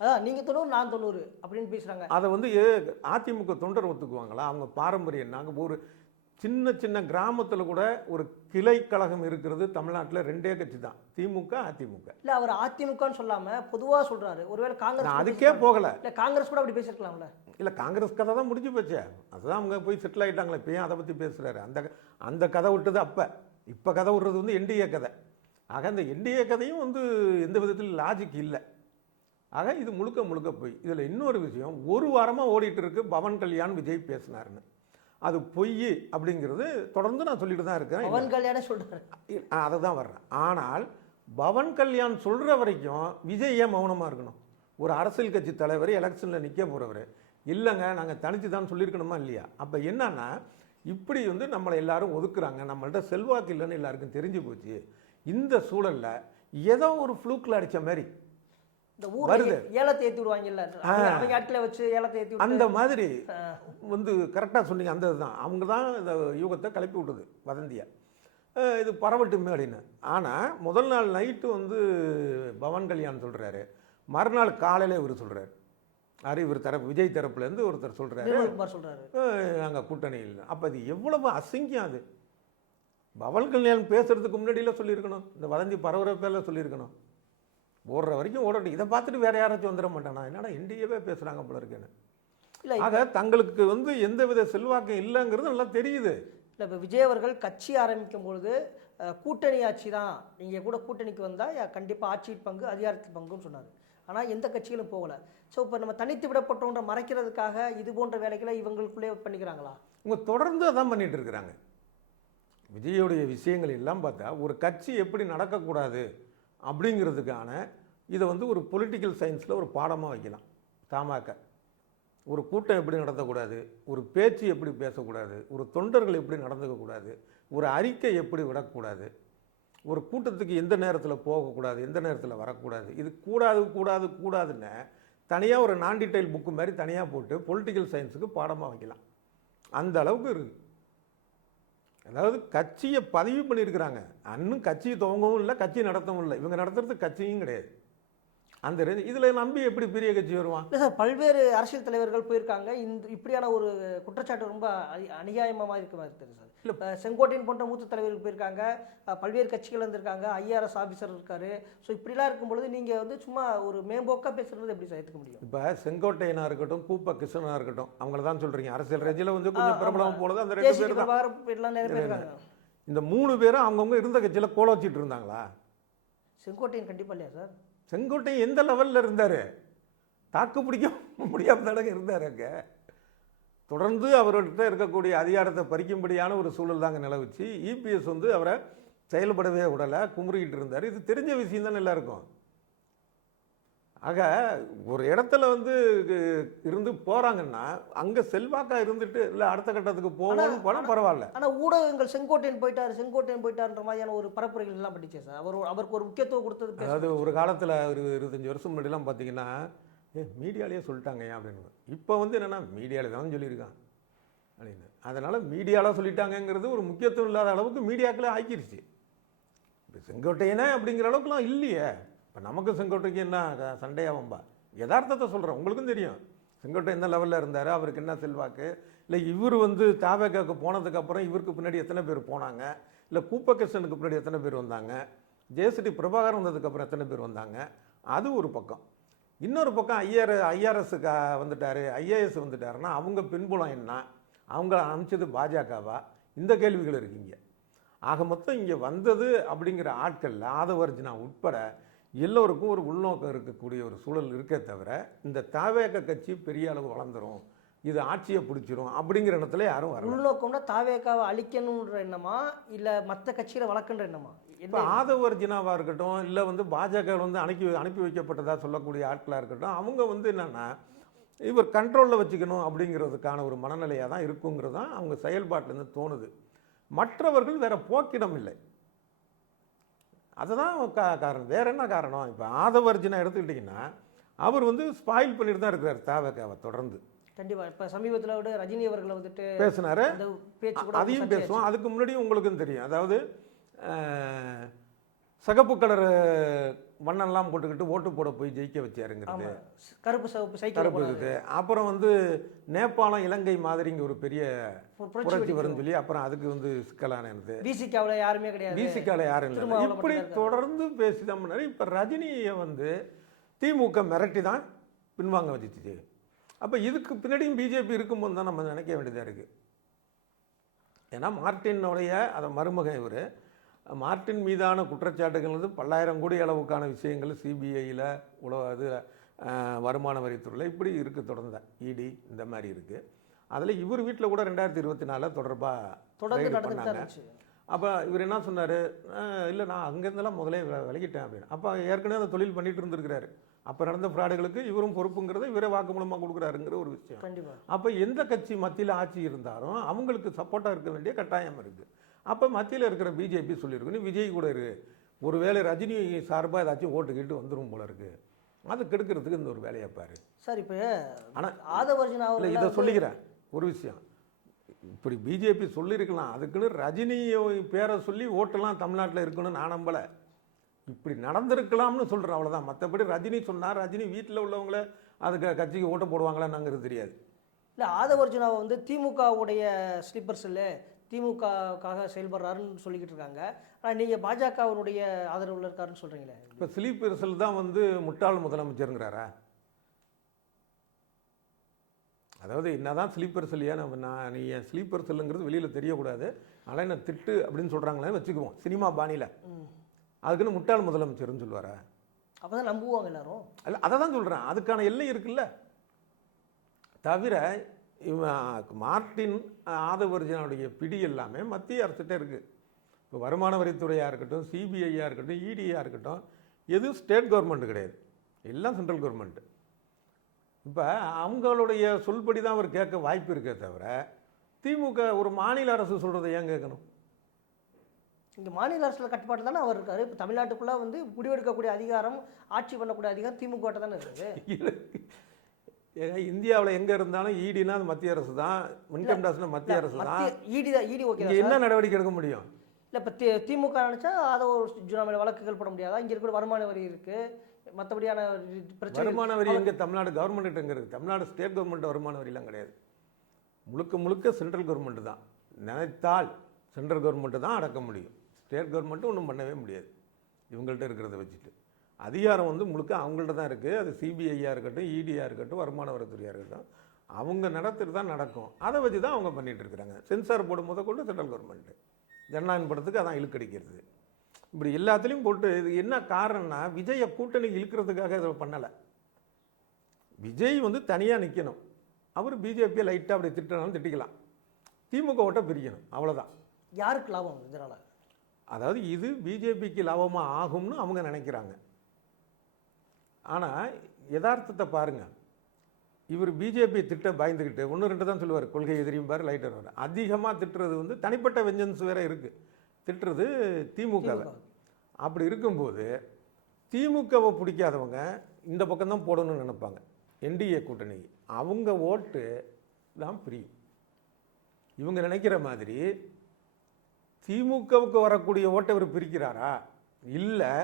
அதான் நீங்கள் 90 நான் 90 அப்படின்னு பேசுகிறாங்க. அதை வந்து அதிமுக தொண்டர் ஒத்துக்குவாங்களா? அவங்க பாரம்பரியம். நாங்கள் ஒரு சின்ன சின்ன கிராமத்தில் கூட ஒரு கிளை கழகம் இருக்கிறது தமிழ்நாட்டில் 2 கட்சி தான், திமுக அதிமுக. இல்லை, அவர் அதிமுகன்னு சொல்லாமல் பொதுவாக சொல்கிறாரு. ஒருவேளை காங்கிரஸ் அதுக்கே போகலை. இல்லை, காங்கிரஸ் கூட அப்படி பேசிருக்கலாம்ல. இல்லை, காங்கிரஸ் கதை தான் முடிஞ்சு போச்சு. அதுதான் அவங்க போய் செட்டில் ஆகிட்டாங்களே. இப்போ ஏன் அதை பற்றி பேசுகிறாரு? அந்த கதை விட்டது அப்போ. இப்போ கதை விடுறது வந்து என்டிஏ கதை. ஆக இந்த என்டிஏ கதையும் வந்து எந்த விதத்தில் லாஜிக் இல்லை. ஆக இது முழுக்க போய். இதில் இன்னொரு விஷயம், ஒரு வாரமாக ஓடிட்டு இருக்கு பவன் கல்யாண் விஜய் பேசினாருன்னு. அது பொய் அப்படிங்கிறது தொடர்ந்து நான் சொல்லிட்டு தான் இருக்கிறேன். பவன் கல்யாணம் சொல்கிறாரு, அதை தான் வர்றேன். ஆனால் பவன் கல்யாண் சொல்கிற வரைக்கும் விஜய் ஏன் மௌனமாக இருக்கணும்? ஒரு அரசியல் கட்சி தலைவர், எலெக்ஷனில் நிற்க போகிறவர், இல்லைங்க நாங்கள் தனித்து தான் சொல்லியிருக்கணுமா இல்லையா? அப்போ என்னன்னா, இப்படி வந்து நம்மளை எல்லாரும் ஒதுக்குறாங்க, நம்மள்ட்ட செல்வாக்கு இல்லைன்னு எல்லாருக்கும் தெரிஞ்சு போச்சு. இந்த சூழலில் ஏதோ ஒரு ஃப்ளூக்கில் அடித்த மாதிரி இந்த ஊருக்கு ஏலத்தை ஏற்றி விடுவாங்கல்ல, அவங்க ஆட்களை வச்சு ஏலத்தை ஏற்றி அந்த மாதிரி வந்து கரெக்டாக சொன்னீங்க. அந்த இதுதான் அவங்க தான் இந்த யூகத்தை கிளப்பி விட்டது வதந்தியை, இது பரவட்டுமே அப்படின்னு. ஆனால் முதல் நாள் நைட்டு வந்து பவன் கல்யாண் சொல்கிறாரு, மறுநாள் காலையில் இவர் சொல்கிறார், இவர் தரப்பு விஜய் தரப்புலேருந்து ஒருத்தர் சொல்கிறாரு நாங்கள் கூட்டணி இல்லை. அப்போ அது எவ்வளவு அசிங்கம்! அது பவன் கல்யாண் பேசுறதுக்கு முன்னாடியில் சொல்லியிருக்கணும், இந்த வதந்தி பரவுற பேரில் சொல்லியிருக்கணும். ஓடுற வரைக்கும் ஓடட்டும், இதை பார்த்துட்டு வேறு யாராச்சும் வந்துட மாட்டானா? என்னடா என்டிஏவே பேசுகிறாங்க போல இருக்குன்னு. இல்லை ஆக தங்களுக்கு வந்து எந்தவித செல்வாக்கும் இல்லைங்கிறது நல்லா தெரியுது. இல்லை இப்போ விஜய் அவர்கள் கட்சி ஆரம்பிக்கும் பொழுது கூட்டணி ஆட்சி தான், நீங்கள் கூட கூட்டணிக்கு வந்தால் கண்டிப்பாக ஆட்சியில் பங்கு அதிகாரத்தில் பங்குன்னு சொன்னார். ஆனால் எந்த கட்சியிலும் போகலை. ஸோ இப்போ நம்ம தனித்து விடப்பட்டோன்ற மறைக்கிறதுக்காக இது போன்ற வேலைகளை இவங்களுக்குள்ளே பண்ணிக்கிறாங்களா? இவங்க தொடர்ந்து அதான் பண்ணிட்டு இருக்கிறாங்க. விஜயோடைய விஷயங்கள் எல்லாம் பார்த்தா ஒரு கட்சி எப்படி நடக்கக்கூடாது அப்படிங்கிறதுக்கான இதை வந்து ஒரு பொலிட்டிக்கல் சயின்ஸில் ஒரு பாடமாக வைக்கலாம். தமாக ஒரு கூட்டம் எப்படி நடத்தக்கூடாது, ஒரு பேச்சு எப்படி பேசக்கூடாது, ஒரு தொண்டர்கள் எப்படி நடந்துக்கக்கூடாது, ஒரு அறிக்கை எப்படி விடக்கூடாது, ஒரு கூட்டத்துக்கு எந்த நேரத்தில் போகக்கூடாது, எந்த நேரத்தில் வரக்கூடாது, இது கூடாது கூடாது கூடாதுன்னு தனியாக ஒரு நான் டீடைல் புக்கு மாதிரி தனியாக போட்டு பொலிட்டிக்கல் சயின்ஸுக்கு பாடமாக வைக்கலாம். அந்த அளவுக்கு இருக்குது. அதாவது கட்சியை பதிவு பண்ணியிருக்கிறாங்க. இன்னும் கட்சியை துவங்கவும் இல்லை, கட்சி நடத்தவும் இல்லை. இவங்க நடத்துறது கட்சியும் கிடையாது. அந்த இதில் நம்பி எப்படி பெரிய கட்சி வருவான்? இல்லை சார், பல்வேறு அரசியல் தலைவர்கள் போயிருக்காங்க. இப்படியான ஒரு குற்றச்சாட்டு ரொம்ப அநியாயமாக இருக்க மாதிரி தெரியுது சார். இல்லை இப்போ செங்கோட்டையன் போன்ற மூத்த தலைவர்கள் போயிருக்காங்க, பல்வேறு கட்சிகள் வந்திருக்காங்க, ஐஆர்எஸ் ஆஃபீஸர் இருக்காரு. ஸோ இப்படிலாம் இருக்கும்பொழுது நீங்கள் வந்து சும்மா ஒரு மேம்போக்காக பேசுகிறது எப்படி சார் ஏற்றுக்க முடியும்? இப்போ செங்கோட்டையனாக இருக்கட்டும், கூப்ப கிருஷ்ணனாக இருக்கட்டும், அவங்கள தான் சொல்கிறீங்க. அரசியல் ரஜியில் வந்து கொஞ்சம் பிரபலம் போனது அந்த 2 பேர் தான். நிறைய பேர் இருக்காங்க. இந்த 3 பேரும் அவங்கவுங்க இருந்த கட்சியில் கோல வச்சுட்டு இருந்தாங்களா? செங்கோட்டையன் கண்டிப்பாக இல்லையா சார்? செங்கோட்டையன் எந்த லெவலில் இருந்தார்? தாக்கு பிடிக்க முடியாத தடவை இருந்தார். அங்கே தொடர்ந்து அவர்கிட்ட இருக்கக்கூடிய அதிகாரத்தை பறிக்கும்படியான ஒரு சூழல் தாங்க நிலவுச்சு. இபிஎஸ் வந்து அவரை செயல்படவே விடலை, குமுறிக்கிட்டு இருந்தார். இது தெரிஞ்ச விஷயம் தானே எல்லாருக்கும். ஆக ஒரு இடத்துல வந்து இருந்து போகிறாங்கன்னா அங்கே செல்வாக்காக இருந்துட்டு இல்லை அடுத்த கட்டத்துக்கு போகணும்னு போனால் பரவாயில்ல. ஆனால் ஊடகங்கள் செங்கோட்டையன் போயிட்டாருன்ற மாதிரியான ஒரு பரப்புரைகள் எல்லாம் படிச்சேன் சார். அவருக்கு ஒரு முக்கியத்துவம் கொடுத்தது. அதாவது ஒரு காலத்தில் ஒரு 25 வருஷம் முன்னாடிலாம் பார்த்தீங்கன்னா மீடியாலேயே சொல்லிட்டாங்க ஏன் அப்படின்னு. இப்போ வந்து என்னென்னா மீடியாவில் தான் சொல்லியிருக்கான் அப்படின்னு. அதனால் மீடியாவில் சொல்லிட்டாங்கங்கிறது ஒரு முக்கியத்துவம் இல்லாத அளவுக்கு மீடியாக்களே ஆக்கிருச்சு. இப்போ செங்கோட்டையனே அப்படிங்கிற அளவுக்குலாம் இல்லையே. இப்போ நமக்கு செங்கோட்டைக்கு என்ன சண்டையாகும்பா? யதார்த்தத்தை சொல்கிறேன், உங்களுக்கும் தெரியும் செங்கோட்டை எந்த லெவலில் இருந்தார், அவருக்கு என்ன செல்வாக்கு. இல்லை இவர் வந்து தாவேக்காவுக்கு போனதுக்கப்புறம் இவருக்கு பின்னாடி எத்தனை பேர் போனாங்க, இல்லை கூப்பகிருஷ்ணனுக்கு பின்னாடி எத்தனை பேர் வந்தாங்க, ஜேசிடி பிரபாகரன் வந்ததுக்கப்புறம் எத்தனை பேர் வந்தாங்க, அது ஒரு பக்கம். இன்னொரு பக்கம் ஐஆர்எஸ்க்கு வந்துட்டார், ஐஏஎஸ் வந்துட்டாருன்னா அவங்க பின்புலம் என்ன, அவங்கள அனுப்பிச்சது பாஜகவா, இந்த கேள்விகள் இருக்குங்க. ஆக மொத்தம் இங்கே வந்தது அப்படிங்கிற ஆட்களில் ஆதவர்ஜினா உட்பட எல்லோருக்கும் ஒரு உள்நோக்கம் இருக்கக்கூடிய ஒரு சூழல் இருக்கே தவிர இந்த தாவேக கட்சி பெரிய அளவு வளர்ந்துடும், இது ஆட்சியை பிடிச்சிரும் அப்படிங்கிற இடத்துல யாரும் வரல. உள்நோக்கம்னா தாவேக்காவை அழிக்கணுன்ற எண்ணமா இல்லை மற்ற கட்சியில் வளர்க்குன்ற எண்ணமா? இப்போ ஆதவர்ஜினாவாக இருக்கட்டும், இல்லை வந்து பாஜக வந்து அனுப்பி வைக்கப்பட்டதாக சொல்லக்கூடிய ஆட்களாக இருக்கட்டும், அவங்க வந்து என்னென்னா இவர் கண்ட்ரோலில் வச்சுக்கணும் அப்படிங்கிறதுக்கான ஒரு மனநிலையாக தான் இருக்குங்கிறது தான் அவங்க செயல்பாட்டிலேருந்து தோணுது. மற்றவர்கள் வேற போக்கிடம் இல்லை, அதுதான் காரணம். வேற என்ன காரணம்? இப்போ ஆதவர்ஜினா எடுத்துக்கிட்டிங்கன்னா அவர் வந்து ஸ்பாயில் பண்ணிட்டு தான் இருக்கிறார் தாவேக்காவை தொடர்ந்து. கண்டிப்பாக இப்போ சமீபத்தில் விட ரஜினி அவர்களை வந்துட்டு பேசினாரு, பேச்சு கூட அதையும் பேசுவோம். அதுக்கு முன்னாடியும் உங்களுக்கும் தெரியும், அதாவது சகப்பு கலர் வண்ணெல்லாம் போட்டுக்கிட்டு ஓட்டு போட போய் ஜெயிக்க வச்சாருங்கிறது, கருப்பு இருக்குது. அப்புறம் வந்து நேபாளம் இலங்கை மாதிரிங்க ஒரு பெரிய புரட்சி வரும்னு சொல்லி அப்புறம் அதுக்கு வந்து சிக்கலானது. பிசிகாவில் யாருமே கிடையாது, பிசிகாவில் யாரும் இல்லை, இப்படி தொடர்ந்து பேசிதான் பண்ணாரு. இப்போ ரஜினியை வந்து திமுக மிரட்டி தான் பின்வாங்க வச்சுச்சு. அப்போ இதுக்கு பின்னாடியும் பிஜேபி இருக்கும்போது தான் நம்ம நினைக்க வேண்டியதாக இருக்குது. ஏன்னா மார்ட்டினுடைய அதை மருமகன் இவர், மார்ட்டின் மீதான குற்றச்சாட்டுகள் வந்து 10,000 கோடி அளவுக்கான விஷயங்கள் சிபிஐயில் அது வருமான வரித்துறையில் இப்படி இருக்குது, தொடர்ந்த இடி இந்த மாதிரி இருக்குது. அதில் இவர் வீட்டில் கூட 2024 தொடர்ந்து பண்ணாங்க. அப்போ இவர் என்ன சொன்னார், இல்லை நான் அங்கேருந்தெல்லாம் முதலே விலகிட்டேன் அப்படின்னு. அப்போ ஏற்கனவே அந்த தொழில் பண்ணிட்டு இருந்திருக்கிறாரு. அப்போ நடந்த ஃப்ராடுகளுக்கு இவரும் பொறுப்புங்கிறத இவரே வாக்குமூலமாக கொடுக்குறாருங்கிற ஒரு விஷயம். கண்டிப்பாக. அப்போ எந்த கட்சி மத்தியில் ஆட்சி இருந்தாலும் அவங்களுக்கு சப்போர்ட்டாக இருக்க வேண்டிய கட்டாயம் இருக்குது. அப்போ மத்தியில் இருக்கிற பிஜேபி சொல்லியிருக்கு, நீ விஜய் கூட இரு, ஒருவேளை ரஜினி சார்பாக ஏதாச்சும் ஓட்டு கேட்டு வந்துடும் போல இருக்கு, அது கெடுக்கிறதுக்கு இந்த ஒரு வேலையை பாரு சார். இப்போ ஆனால் ஆதவர்ஜினாவில் இதை சொல்லிக்கிறேன் ஒரு விஷயம், இப்படி பிஜேபி சொல்லியிருக்கலாம், அதுக்குன்னு ரஜினியை பேரை சொல்லி ஓட்டெல்லாம் தமிழ்நாட்டில் இருக்குன்னு நான் நம்பலை. இப்படி நடந்திருக்கலாம்னு சொல்கிறேன், அவ்வளோதான். மற்றபடி ரஜினி சொன்னார், ரஜினி வீட்டில் உள்ளவங்கள அதுக்கு கட்சிக்கு ஓட்ட போடுவாங்களான்னு தெரியாது. இல்லை ஆதவர்ஜினாவை வந்து திமுகவுடைய ஸ்லீப்பர் செல்லு, திமுகவுக்காக செயல்படுறாருன்னு சொல்லிக்கிட்டு இருக்காங்க. ஆனால் நீங்கள் பாஜகவினுடைய ஆதரவில் இருக்காருன்னு சொல்கிறீங்களே. இப்போ ஸ்லீப்பர் செல் தான் வந்து முட்டாள் முதலமைச்சருங்கிறாரா? அதாவது என்னதான் ஸ்லீப்பர் செல்லியா நீ என் ஸ்லீப்பர் செல்லுங்கிறது வெளியில் தெரியக்கூடாது, அதனால் என்ன திட்டு அப்படின்னு சொல்கிறாங்களே வச்சுக்குவோம் சினிமா பாணியில். அதுக்குன்னு முட்டாள் முதலமைச்சர்னு சொல்லுவாரா? அப்போ தான் நம்புவாங்க எல்லாரும். அல்ல, அதை தான் சொல்கிறேன், அதுக்கான எல்லை இருக்குல்ல. தவிர இவன் மார்ட்டின் ஆதவர்ஜனுடைய பிடி எல்லாமே மத்திய அரசுகிட்ட இருக்குது. இப்போ வருமான வரித்துறையாக இருக்கட்டும், சிபிஐயாக இருக்கட்டும், இடியாக இருக்கட்டும், எதுவும் ஸ்டேட் கவர்மெண்ட் கிடையாது, எல்லாம் சென்ட்ரல் கவர்மெண்ட்டு. இப்போ அவங்களுடைய சொல்படி தான் அவர் கேட்க வாய்ப்பு இருக்கே தவிர திமுக ஒரு மாநில அரசு சொல்கிறத ஏன் கேட்கணும்? இங்கே மாநில அரசில் கட்டுப்பாடு தானே அவர் இருக்காரு. இப்போ தமிழ்நாட்டுக்குள்ளே வந்து முடிவெடுக்கக்கூடிய அதிகாரம், ஆட்சி பண்ணக்கூடிய அதிகாரம் திமுக தானே இருக்குது. ஏங்க இந்தியாவில் எங்கே இருந்தாலும் ஈடினா அது மத்திய அரசு தான், இன்கம் டேக்ஸ்னா மத்திய அரசு தான். ஈடி ஓகே, என்ன நடவடிக்கை எடுக்க முடியும்? இல்லை இப்போ திமுக நினச்சா அதை ஒரு மேலே வழக்குகள் போட முடியாதா? இங்கே இருக்கிற வருமான வரி இருக்குது, மற்றபடியான பிரச்சனை. வருமான வரி எங்கே தமிழ்நாடு கவர்மெண்ட் எங்கே இருக்குது? தமிழ்நாடு ஸ்டேட் கவர்மெண்ட் வருமான வரிலாம் கிடையாது, முழுக்க முழுக்க சென்ட்ரல் கவர்மெண்ட் தான். நினைத்தால் சென்ட்ரல் கவர்மெண்ட்டு தான் அடக்க முடியும், ஸ்டேட் கவர்மெண்ட்டு ஒன்றும் பண்ணவே முடியாது. இவங்கள்ட்ட இருக்கிறத வச்சுட்டு அதிகாரம் வந்து முழுக்க அவங்கள்ட்ட தான் இருக்குது. அது சிபிஐயாக இருக்கட்டும், இடியாக இருக்கட்டும், வருமான வரித்துறையாக இருக்கட்டும், அவங்க நடத்துட்டு தான் நடக்கும். அதை வச்சு தான் அவங்க பண்ணிகிட்டு இருக்கிறாங்க. சென்சார் போடும் போத கொண்டு சென்ட்ரல் கவர்மெண்ட்டு ஜனநாயகம் படத்துக்கு அதான் இழுக்கடிக்கிறது. இப்படி எல்லாத்துலேயும் போட்டு இது என்ன காரணம்னா விஜயை கூட்டணி இழுக்கிறதுக்காக இதை பண்ணலை. விஜய் வந்து தனியாக நிற்கணும், அவர் பிஜேபியை லைட்டாக அப்படி திட்டினாலும் திட்டிக்கலாம், திமுக ஓட்டை பிரிக்கணும், அவ்வளோதான். யாருக்கு லாபம் இதனால்? அதாவது இது பிஜேபிக்கு லாபமாக ஆகும்னு அவங்க நினைக்கிறாங்க. ஆனால் யதார்த்தத்தை பாருங்கள், இவர் பிஜேபி திட்ட பயந்துக்கிட்டு ஒன்று ரெண்டு தான் சொல்லுவார், கொள்கை எதிரியும்பார், லைட்டர் வர. அதிகமாக திட்டுறது வந்து தனிப்பட்ட வெஞ்சன்ஸ் வேறு இருக்குது, திட்டுறது திமுகவை. அப்படி இருக்கும்போது திமுகவை பிடிக்காதவங்க இந்த பக்கம்தான் போடணும்னு நினைப்பாங்க, என்டிஏ கூட்டணி. அவங்க ஓட்டு தான் பிரியும். இவங்க நினைக்கிற மாதிரி திமுகவுக்கு வரக்கூடிய ஓட்டை இவர் பிரிக்கிறாரா, இல்லை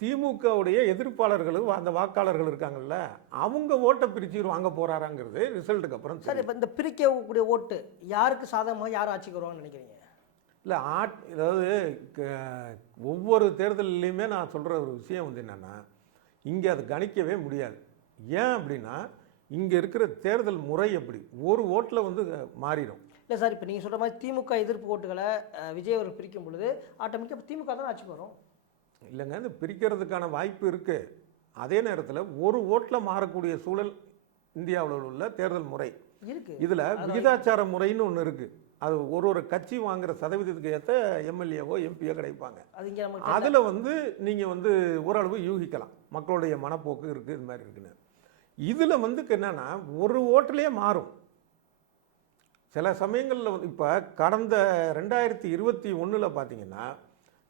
திமுகவுடைய எதிர்ப்பாளர்களும் அந்த வாக்காளர்கள் இருக்காங்கல்ல அவங்க ஓட்டை பிரித்து வாங்க போகிறாராங்கிறது ரிசல்ட்டுக்கு அப்புறம். சார் இப்போ இந்த பிரிக்கக்கூடிய ஓட்டு யாருக்கு சாதகமாக யார் ஆட்சிக்கு வருவாங்கன்னு நினைக்கிறீங்க? இல்லை அதாவது ஒவ்வொரு தேர்தலையுமே நான் சொல்கிற ஒரு விஷயம் வந்து என்னென்னா, இங்கே அதை கணிக்கவே முடியாது. ஏன் அப்படின்னா இங்கே இருக்கிற தேர்தல் முறை எப்படி ஒரு ஓட்டில் வந்து மாறிடும். இல்லை சார், இப்போ நீங்கள் சொல்கிற மாதிரி திமுக எதிர்ப்பு ஓட்டுகளை விஜய் அவர் பிரிக்கும் பொழுது ஆட்டோமேட்டிக்காக திமுக தான் ஆட்சிக்கு வரும். இல்லைங்க, இது பிரிக்கிறதுக்கான வாய்ப்பு இருக்குது. அதே நேரத்தில் ஒரு ஓட்டில் மாறக்கூடிய சூழல் இந்தியாவில் உள்ள தேர்தல் முறை இருக்குது. இதில் விகிதாச்சார முறைன்னு ஒன்று இருக்குது. அது ஒரு கட்சி வாங்குகிற சதவீதத்துக்கு ஏற்ற எம்எல்ஏவோ எம்பியோ கிடைப்பாங்க. அதில் வந்து நீங்கள் வந்து ஓரளவு யூகிக்கலாம் மக்களுடைய மனப்போக்கு இருக்குது, இது மாதிரி இருக்குன்னு. இதில் வந்து என்னென்னா ஒரு ஓட்டிலே மாறும். சில சமயங்களில் வந்து இப்போ கடந்த 2021 பார்த்தீங்கன்னா,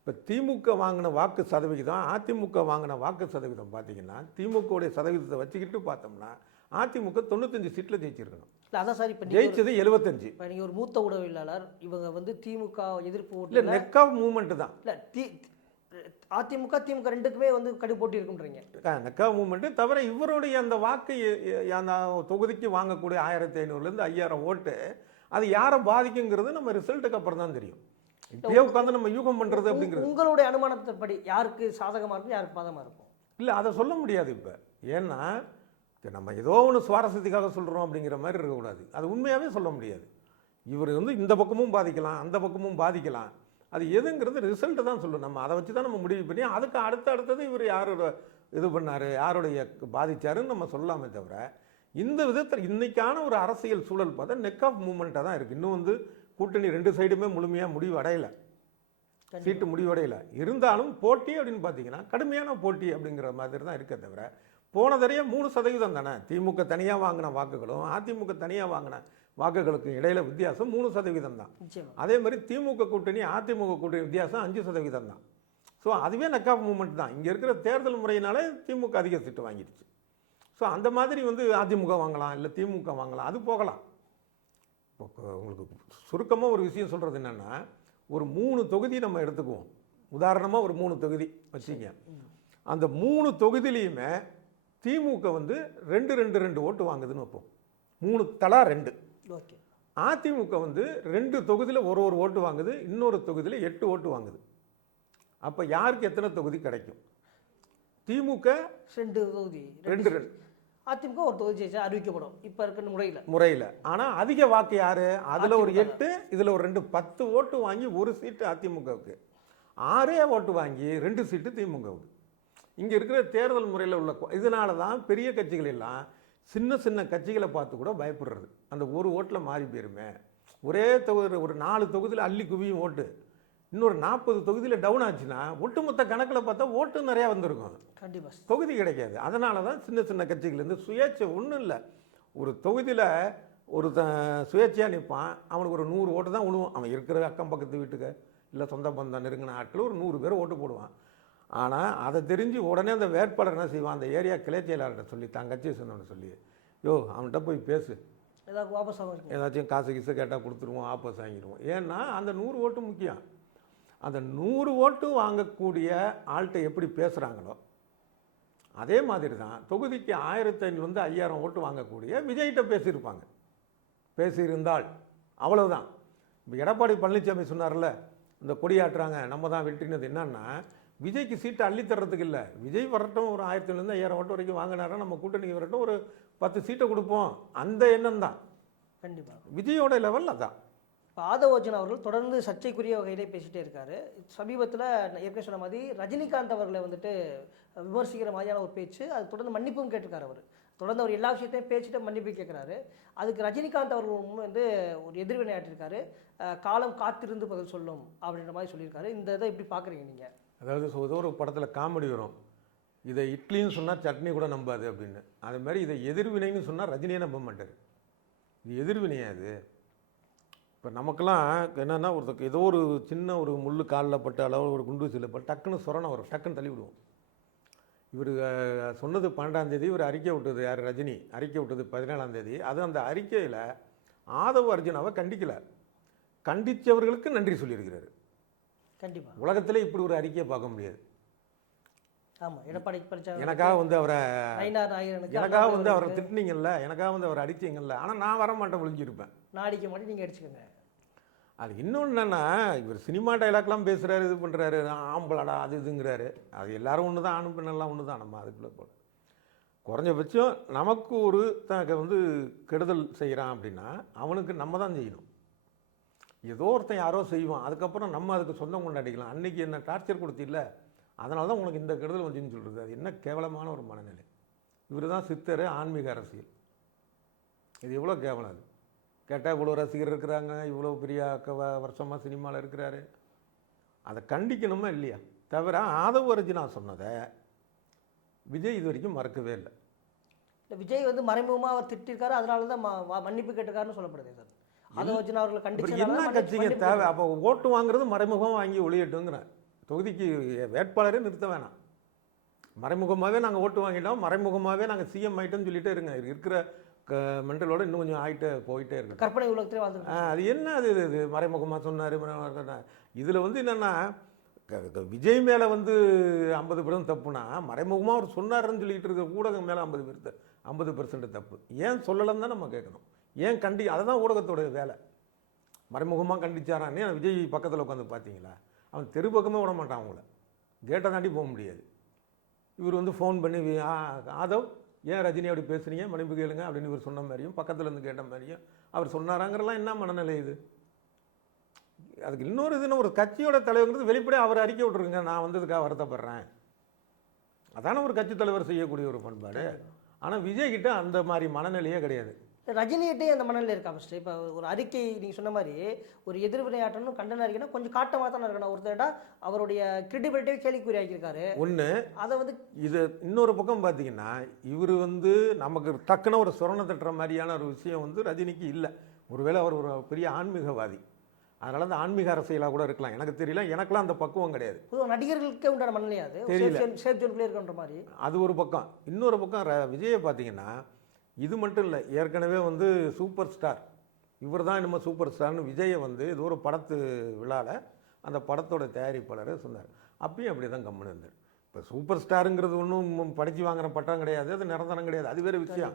இப்போ திமுக வாங்கின வாக்கு சதவிகிதம் அதிமுக வாங்கின வாக்கு சதவீதம் பார்த்தீங்கன்னா, திமுகவுடைய சதவீதத்தை வச்சுக்கிட்டு பார்த்தோம்னா அதிமுக 95 சீட்டில் ஜெயிச்சிருக்கணும். இல்லை அதான் சார், இப்போ ஜெயிச்சது 75. இப்போ நீங்கள் ஒரு மூத்த உடவியலாளர், இவங்க வந்து திமுக எதிர்ப்பு இல்லை நெக் ஆஃப் மூவ்மெண்ட்டு தான். இல்லை அதிமுக திமுக ரெண்டுக்குமே வந்து கடு போட்டி இருக்குன்றீங்க. நெக் ஆஃப் மூவ்மெண்ட்டு தவிர இவருடைய அந்த வாக்கு அந்த தொகுதிக்கு வாங்கக்கூடிய 1500லேருந்து 5000 ஓட்டு அது யாரை பாதிக்குங்கிறது நம்ம ரிசல்ட்டுக்கு அப்புறம் தான் தெரியும். இப்படியே உட்காந்து நம்ம யூகம் பண்ணுறது அப்படிங்கிறது உங்களுடைய அனுமானத்தைப்படி யாருக்கு சாதகமாக இருக்கும் யாருக்கு பாதகமாக இருக்கும்? இல்லை அதை சொல்ல முடியாது இப்போ. ஏன்னா நம்ம ஏதோ ஒன்று சுவாரஸ்யத்துக்காக சொல்கிறோம் அப்படிங்கிற மாதிரி இருக்கக்கூடாது. அது உண்மையாகவே சொல்ல முடியாது. இவர் வந்து இந்த பக்கமும் பாதிக்கலாம், அந்த பக்கமும் பாதிக்கலாம். அது எதுங்கிறது ரிசல்ட்டு தான் சொல்லணும். நம்ம அதை வச்சு தான் நம்ம முடிவு பண்ணி அதுக்கு அடுத்தது இவர் யாரோட இது பண்ணார், யாருடைய பாதிச்சாருன்னு நம்ம சொல்லாமே தவிர, இந்த விதத்தில் இன்றைக்கான ஒரு அரசியல் சூழல் பார்த்தா நெக் ஆஃப் மூவ்மெண்ட்டாக தான் இருக்குது. இன்னும் வந்து கூட்டணி ரெண்டு சைடுமே முழுமையாக முடிவு அடையலை, சீட்டு முடிவடையலை. இருந்தாலும் போட்டி அப்படின்னு பார்த்தீங்கன்னா கடுமையான போட்டி அப்படிங்கிற மாதிரி தான் இருக்க தவிர, போன தடவை 3% தானே திமுக தனியாக வாங்கின வாக்குகளும் அதிமுக தனியாக வாங்கின வாக்குகளுக்கு இடையில வித்தியாசம் 3% தான். அதே மாதிரி திமுக கூட்டணி அதிமுக கூட்டணி வித்தியாசம் 5% தான். ஸோ அதுவே நெக் ஆஃப் மூவ்மெண்ட் தான். இங்கே இருக்கிற தேர்தல் முறையினாலே திமுக அதிக சீட்டு வாங்கிடுச்சு. ஸோ அந்த மாதிரி வந்து அதிமுக வாங்கலாம், இல்லை திமுக வாங்கலாம், அது போகலாம். இப்போ உங்களுக்கு சுருக்கமாக ஒரு விஷயம் சொல்கிறது என்னென்னா, ஒரு 3 தொகுதி நம்ம எடுத்துக்குவோம். உதாரணமாக ஒரு 3 தொகுதி வச்சுங்க. அந்த 3 தொகுதியிலையுமே திமுக வந்து 2 ஓட்டு வாங்குதுன்னு வைப்போம். 3 தலா 2. ஓகே. அதிமுக வந்து 2 தொகுதியில் ஒரு ஓட்டு வாங்குது, இன்னொரு தொகுதியில் 8 ஓட்டு வாங்குது. அப்போ யாருக்கு எத்தனை தொகுதி கிடைக்கும்? திமுக 2 தொகுதி 2. அதிமுக ஒரு தொகுதி ஜெயிச்சா அறிவிக்கப்படும் இப்போ இருக்கிற முறையில். ஆனால் அதிக வாக்கு யார்? அதில் ஒரு அதிமுக 8, இதில் ஒரு 2, 10 ஓட்டு வாங்கி ஒரு சீட்டு அதிமுகவுக்கு, 6 ஓட்டு வாங்கி 2 சீட்டு திமுகவுக்கு. இங்கே இருக்கிற தேர்தல் முறையில் உள்ள இதனால தான் பெரிய கட்சிகள் எல்லாம் சின்ன சின்ன கட்சிகளை பார்த்து கூட பயப்படுறது. அந்த ஒரு ஓட்டில் மாறி போயிருமே, ஒரே தொகுதி ஒரு 4 தொகுதியில் அள்ளி குவியும் ஓட்டு, இன்னொரு 40 தொகுதியில் டவுன் ஆச்சுன்னா ஒட்டுமொத்த கணக்கில் பார்த்தா ஓட்டு நிறையா வந்திருக்கும், கண்டிப்பாக தொகுதி கிடைக்காது. அதனால தான் சின்ன சின்ன கட்சிகள்லேருந்து சுயேட்சை ஒன்றும் இல்லை. ஒரு தொகுதியில் ஒரு சுயேட்சையாக நிற்பான், அவனுக்கு ஒரு 100 ஓட்டு தான் விழுவும். அவன் இருக்கிற அக்கம் பக்கத்து வீட்டுக்கு இல்லை சொந்த பந்தம் நெருங்கின ஆட்கள் ஒரு 100 பேர் ஓட்டு போடுவான். ஆனால் அதை தெரிஞ்சு உடனே அந்த வேட்பாளர் என்ன செய்வான், அந்த ஏரியா கிளை செயலாளர்கிட்ட சொல்லி தான் கட்சியை சேர்ந்தவனை சொல்லி, யோ அவன்கிட்ட போய் பேசு, ஏதாவது வாபஸ் ஆகும், ஏதாச்சும் காசு கீசு கேட்டால் கொடுத்துருவோம், வாபஸ் வாங்கிடுவோம். ஏன்னா அந்த 100 ஓட்டு முக்கியம். அந்த 100 ஓட்டு வாங்கக்கூடிய ஆள்கிட்ட எப்படி பேசுகிறாங்களோ அதே மாதிரி தான் தொகுதிக்கு 1500 5000 ஓட்டு வாங்கக்கூடிய விஜய்கிட்ட பேசியிருப்பாங்க. பேசியிருந்தால் அவ்வளவுதான். இப்போ எடப்பாடி பழனிசாமி சொன்னார்ல, இந்த கொடியாட்டுறாங்க நம்ம தான் வெற்றினது என்னன்னா, விஜய்க்கு சீட்டை அள்ளி தர்றதுக்கு இல்லை, விஜய் வரட்டும் ஒரு 1500 5000 ஓட்டு வரைக்கும் வாங்கினாரா நம்ம கூட்டணிக்கு வரட்டும் ஒரு 10 சீட்டை கொடுப்போம், அந்த எண்ணம் தான் கண்டிப்பாக விஜயோட லெவல். அதான் இப்போ ஆதவ் அர்ஜுன் அவர்கள் தொடர்ந்து சர்ச்சைக்குரிய வகையிலே பேசிகிட்டே இருக்காரு. சமீபத்தில் ஏற்கனவே சொன்ன மாதிரி ரஜினிகாந்த் அவர்களை வந்துட்டு விமர்சிக்கிற மாதிரியான ஒரு பேச்சு, அது தொடர்ந்து மன்னிப்பும் கேட்டிருக்காரு. அவர் தொடர்ந்து அவர் எல்லா விஷயத்தையும் பேச்சுட்டு மன்னிப்பு கேட்குறாரு. அதுக்கு ரஜினிகாந்த் அவர்கள் வந்து ஒரு எதிர்வினையாற்றிருக்காரு. காலம் காத்திருந்து பதில் சொல்லும் அப்படின்ற மாதிரி சொல்லியிருக்காரு. இந்த இதை எப்படி பார்க்குறீங்க நீங்கள்? அதாவது ஏதோ ஒரு படத்தில் காமெடி வரும், இதை இட்லின்னு சொன்னால் சட்னி கூட நம்பாது அப்படின்னு. அது மாதிரி இதை எதிர்வினைன்னு சொன்னால் ரஜினியே நம்ப மாட்டார். இது எதிர்வினையாது. இப்போ நமக்கெல்லாம் என்னென்னா, ஒருத்தருக்கு ஏதோ ஒரு சின்ன ஒரு முள் காலில் பட்ட அளவு ஒரு குண்டு சிலப்பட்டு டக்குன்னு சொரணை வரும், டக்குன்னு தள்ளி விடுவோம். இவர் சொன்னது 12ஆம் தேதி, இவர் அறிக்கை விட்டது யார்? ரஜினி அறிக்கை விட்டது 17ஆம் தேதி. அது அந்த அறிக்கையில் ஆதவ் அர்ஜுனாவை கண்டிக்கலை, கண்டித்தவர்களுக்கு நன்றி சொல்லியிருக்கிறாரு. கண்டிப்பாக உலகத்திலே இப்படி ஒரு அறிக்கையை பார்க்க முடியாது. ஆமாம், எடப்பாடி எனக்காக வந்து அவரை எனக்காக வந்து அவரை திட்டு திட்டினீங்கல்ல, எனக்காக வந்து அவரை அடிச்சிங்கல்ல, ஆனால் நான் வர மாட்டேன், விழிஞ்சிருப்பேன். நான் அடிக்க மாட்டேன், நீங்கள் அடிச்சுக்கோங்க. அது இன்னொன்று என்னென்னா, இவர் சினிமா டைலாக்லாம் பேசுகிறாரு, இது பண்ணுறாரு, ஆம்பளாடா அது இதுங்கிறாரு. அது எல்லாரும் ஒன்று தான், ஆணும் பெண்ணெல்லாம் ஒன்று தான். நம்ம அதுக்குள்ளே போல குறைஞ்சபட்சம் நமக்கு ஒரு வந்து கெடுதல் செய்கிறான் அப்படின்னா அவனுக்கு நம்ம தான் செய்யணும். ஏதோ ஒருத்தன் யாரோ செய்வான், அதுக்கப்புறம் நம்ம அதுக்கு சொந்தம் கொண்டாடிக்கலாம். அன்றைக்கி என்ன டார்ச்சர் கொடுத்தில்ல, அதனால தான் உனக்கு இந்த கெடுதல் வந்துன்னு சொல்கிறது. அது என்ன கேவலமான ஒரு மனநிலை. இவர் தான் சித்தர், ஆன்மீக அரசியல். இது எவ்வளோ கேவலம். அது கேட்டால் இவ்வளோ ரசிகர் இருக்கிறாங்க, இவ்வளோ பெரிய வருஷமாக சினிமாவில் இருக்கிறாரு, அதை கண்டிக்கணுமா இல்லையா? தவிர ஆதவ் அர்ஜுனா சொன்னதை விஜய் இது வரைக்கும் மறக்கவே இல்லை. இல்லை, விஜய் வந்து மறைமுகமாக அவர் திட்டிருக்காரு, அதனால தான் மன்னிப்பு கேட்டிருக்காருன்னு சொல்லப்படுது சார். ஆதவ் அர்ஜுனா அவர்களை கண்டிச்சு என்ன கட்சிங்க தேவை? அப்போ ஓட்டு வாங்குறது மறைமுகம் வாங்கி ஒளியட்டுங்கிறேன். தொகுதிக்கு வேட்பாளரே நிறுத்த வேணாம், மறைமுகமாகவே நாங்கள் ஓட்டு வாங்கிட்டோம், மறைமுகமாகவே நாங்கள் சிஎம் ஆகிட்டோன்னு சொல்லிகிட்டே இருங்க. இருக்கிற மென்டலோட இன்னும் கொஞ்சம் ஆகிட்டு போயிட்டே இருக்கு. கற்பனை உலகத்திலே வாழ்ந்து அது என்ன அது இது மறைமுகமாக சொன்னார். இதில் வந்து என்னென்னா, விஜய் மேலே வந்து 50% தப்புனா, மறைமுகமாக அவர் சொன்னார்ன்னு சொல்லிகிட்டு இருக்க ஊடகம் மேலே 50% தப்பு. ஏன் சொல்லலைன்னு தான் நம்ம கேட்கணும். ஏன் அதை தான் ஊடகத்தோடைய வேலை. மறைமுகமாக கண்டிச்சாரான்னு விஜய் பக்கத்தில் உட்காந்து பார்த்தீங்களா? அவன் தெரு பக்கமே விட மாட்டான், அவங்கள கேட்டை தாண்டி போக முடியாது. இவர் வந்து ஃபோன் பண்ணி ஆதவ் ஏன் ரஜினி அப்படி பேசுகிறீங்க, மன்னிப்பு கேளுங்க அப்படின்னு இவர் சொன்ன மாதிரியும் பக்கத்தில் இருந்து கேட்ட மாதிரியும் அவர் சொன்னாராங்கிறலாம் என்ன மனநிலை இது? அதுக்கு இன்னொரு இதுன்னு ஒரு கட்சியோட தலைவங்கிறது வெளிப்படையாக அவர் அறிக்கை விட்டுருங்க, நான் வந்ததுக்காக வருத்தப்படுறேன். அதான ஒரு கட்சி தலைவர் செய்யக்கூடிய ஒரு பண்பாடு. ஆனால் விஜய் கிட்ட அந்த மாதிரி மனநிலையே கிடையாது. ரஜினிகிட்டே அந்த மனநிலை இருக்கா? ஃபஸ்ட்டு இப்போ ஒரு அறிக்கை நீங்கள் சொன்ன மாதிரி ஒரு எதிர்வினையாற்றணும், கண்டன அறிக்கைனா கொஞ்சம் காட்டமாக தான் இருக்கணும். ஒருத்தர்டா அவருடைய கிரெடிபிலிட்டியே கேள்விக்குறி ஆக்கியிருக்காரு. ஒன்று அதை வந்து இது இன்னொரு பக்கம் பார்த்தீங்கன்னா, இவர் வந்து நமக்கு டக்குன்னு ஒரு சொரணை தட்டுற மாதிரியான ஒரு விஷயம் வந்து ரஜினிக்கு இல்லை. ஒருவேளை அவர் ஒரு பெரிய ஆன்மீகவாதி, அதனால அந்த ஆன்மீக அரசியலாக கூட இருக்கலாம், எனக்கு தெரியல. எனக்கெல்லாம் அந்த பக்குவம் கிடையாது. பொதுவாக நடிகர்களுக்கே உண்டான மனநிலையாது தெரியல, சேஃப் ஜோன்குள்ளே இருக்கின்ற மாதிரி. அது ஒரு பக்கம். இன்னொரு பக்கம் விஜயை பார்த்தீங்கன்னா, இது மட்டும் இல்லை, ஏற்கனவே வந்து சூப்பர் ஸ்டார், இவர் தான் நம்ம சூப்பர் ஸ்டார்னு விஜயை வந்து இது ஒரு படத்து விழாவில் அந்த படத்தோட தயாரிப்பாளர் சொன்னார். அப்பயும் அப்படி தான் கம்முன்னு இருந்தார். இப்போ சூப்பர் ஸ்டாருங்கிறது ஒன்றும் படித்து வாங்குற பட்டம் கிடையாது, அது நிரந்தரம் கிடையாது, அது வேறு விஷயம்.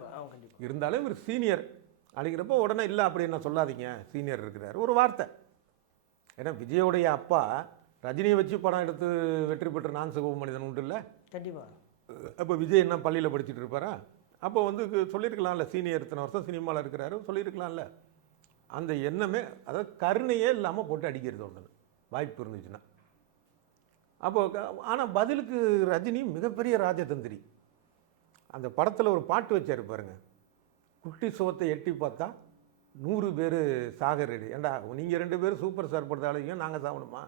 இருந்தாலும் இவர் சீனியர் அப்படிங்கிறப்போ உடனே இல்லை அப்படின்னு சொல்லாதீங்க, சீனியர் இருக்கிறார் ஒரு வார்த்தை. ஏன்னா விஜயோடைய அப்பா ரஜினியை வச்சு படம் எடுத்து வெற்றி பெற்ற நான் சுகம மனிதன் உண்டு இல்லை? கண்டிப்பாக. அப்போ விஜய் என்ன பள்ளியில் படிச்சுட்டு இருப்பாரா? அப்போ வந்து சொல்லியிருக்கலாம்ல, சீனியர் இத்தனை வருஷம் சினிமாவில் இருக்கிறாரு, சொல்லியிருக்கலாம்ல. அந்த எண்ணமே, அதாவது கருணையே இல்லாமல் போட்டு அடிக்கிறது ஒன்று வாய்ப்பு இருந்துச்சுன்னா. அப்போ ஆனால் பதிலுக்கு ரஜினி மிகப்பெரிய ராஜதந்திரி. அந்த படத்தில் ஒரு பாட்டு வச்சாரு பாருங்க, குட்டி சுவத்தை எட்டி பார்த்தா 100 பேர் சாக ரெடி. ஏண்டா நீங்கள் 2 பேரும் சூப்பர் ஸ்டார் படத்தாலையும் நாங்கள் சாகணுமா?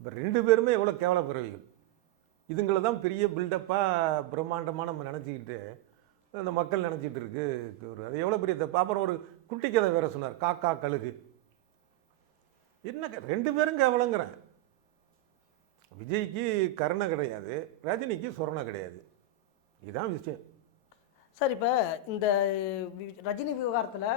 இப்போ 2 பேருமே எவ்வளோ கேவல பிறவிகள். இதுங்களை தான் பெரிய பில்டப்பாக பிரம்மாண்டமாக நம்ம நினச்சிக்கிட்டு அந்த மக்கள் நினச்சிட்டு இருக்கு. அது எவ்வளோ பெரிய தப்பு. அப்புறம் ஒரு குட்டி கதை வேற சொன்னார், காக்கா கழுகு. என்ன 2 பேரும் கேவலங்கிறேன். விஜய்க்கு கருணை கிடையாது, ரஜினிக்கு சொரணை கிடையாது. இதுதான் விஷயம். சார் இப்போ இந்த ரஜினி விவகாரத்தில்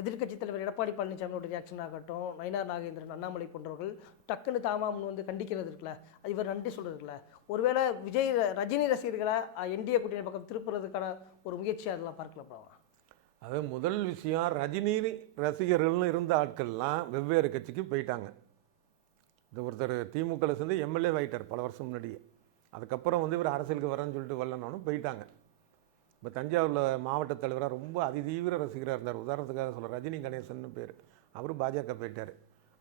எதிர்க்கட்சித் தலைவர் எடப்பாடி பழனிசாமியோட ரியாக்ஷன் ஆகட்டும், நயினார் நாகேந்திரன், அண்ணாமலை போன்றவர்கள் டக்குன்னு தாமாமன் வந்து கண்டிக்கிறது இருக்குல்ல, அது இவர் நன்றி சொல்கிறது இருக்குல்ல, ஒருவேளை ரஜினி ரசிகர்களை என்டிஏ கூட்டணி பக்கம் திருப்புறதுக்கான ஒரு முயற்சி அதெல்லாம் பார்க்கலாம். அது முதல் விஷயம், ரஜினி ரசிகர்கள்னு இருந்த ஆட்கள்லாம் வெவ்வேறு கட்சிக்கு போயிட்டாங்க. இந்த ஒருத்தர் திமுகவில் சேர்ந்து எம்எல்ஏ ஆகிட்டார் பல வருஷம் முன்னாடியே. அதுக்கப்புறம் வந்து இவர் அரசியலுக்கு வரேன்னு சொல்லிட்டு வரலனாலும் போயிட்டாங்க. இப்போ தஞ்சாவூரில் மாவட்ட தலைவராக ரொம்ப அதிதீவிர ரசிகராக இருந்தார். உதாரணத்துக்காக சொல்ல, ரஜினி கணேசன் பேர், அவர் பாஜக போயிட்டார்.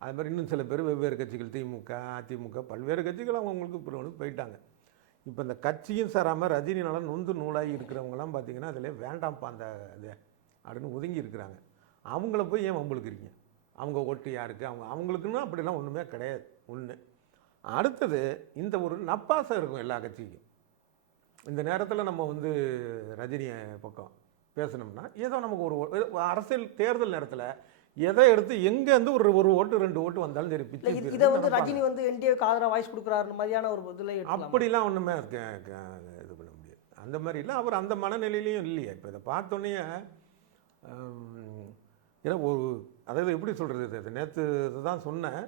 அது மாதிரி இன்னும் சில பேர் வெவ்வேறு கட்சிகள், திமுக, அதிமுக, பல்வேறு கட்சிகள் அவங்களுக்கு பிறகு போயிட்டாங்க. இப்போ இந்த கட்சியும் சாராமல் ரஜினினால நொந்து நூலாகி இருக்கிறவங்களாம் பார்த்தீங்கன்னா அதில் வேண்டாம்ப்பா அந்த இது அப்படின்னு ஒதுங்கி இருக்கிறாங்க. அவங்கள போய் ஏன் வம்புழுக்கிறீங்க? அவங்க ஓட்டு யாருக்கு? அவங்களுக்குன்னா அப்படிலாம் ஒன்றுமே கிடையாது. ஒன்று. அடுத்தது, இந்த ஒரு நப்பாசம் இருக்கும் எல்லா கட்சிக்கும். இந்த நேரத்தில் நம்ம வந்து ரஜினியை பக்கம் பேசணும்னா ஏதோ நமக்கு ஒரு அரசியல் தேர்தல் நேரத்தில் எதை எடுத்து எங்கேருந்து ஒரு ஓட்டு 2 ஓட்டு வந்தாலும் சரி, பிச்சு இதை வந்து ரஜினி வந்து என்டிஏக்கு ஆதரவு வாய்ஸ் கொடுக்குறாரு மாதிரியான ஒரு இதில் அப்படிலாம் ஒன்றுமே இது பண்ண முடியாது. அந்த மாதிரிலாம் அவர் அந்த மனநிலையிலையும் இல்லையே. இப்போ இதை பார்த்தோன்னே ஏன்னா அதாவது எப்படி சொல்கிறது, இது நேற்று தான் சொன்னேன்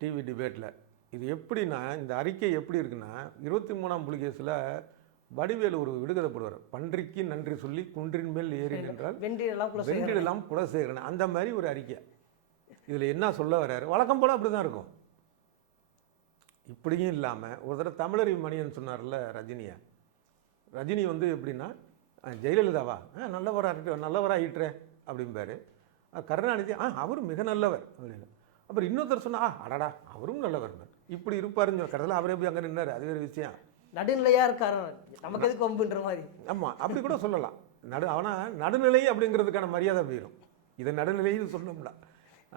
டிவி டிபேட்டில். இது எப்படின்னா, இந்த அறிக்கை எப்படி இருக்குன்னா, 23ஆம் புலிகேசில் வடிவேலு ஒரு விடுகதை போடுவார், பன்றிக்கு நன்றி சொல்லி குன்றின் மேல் ஏறி நின்றால் வென்றிடலாம் குலசேகரன். அந்த மாதிரி ஒரு அறிக்கை. இதில் என்ன சொல்ல வர்றாரு, வழக்கம் போல் அப்படி தான் இருக்கும். இப்படியும் இல்லாமல் ஒரு தடவை தமிழறிவு மணியன் சொன்னார்ல ரஜினி வந்து எப்படின்னா, ஜெயலலிதாவா நல்லவராகிட்டுறே அப்படிம்பாரு. கருணாநிதி அவர் மிக நல்லவர் அப்படின்னு. அப்புறம் இன்னொருத்தர் சொன்னா அடடா அவரும் நல்லவர், இப்படி இருப்பாருன்னு கடைசியில் அவரே போய் அங்கே நின்னார். அது வேறு விஷயம். நடுநிலையாக இருக்காரு, நமக்கு எதுக்கு வம்புன்ற மாதிரி. ஆமாம், அப்படி கூட சொல்லலாம். ஆனால் நடுநிலை அப்படிங்கிறதுக்கான மரியாதை போயிடும், இதை நடுநிலைன்னு சொன்னோம்னா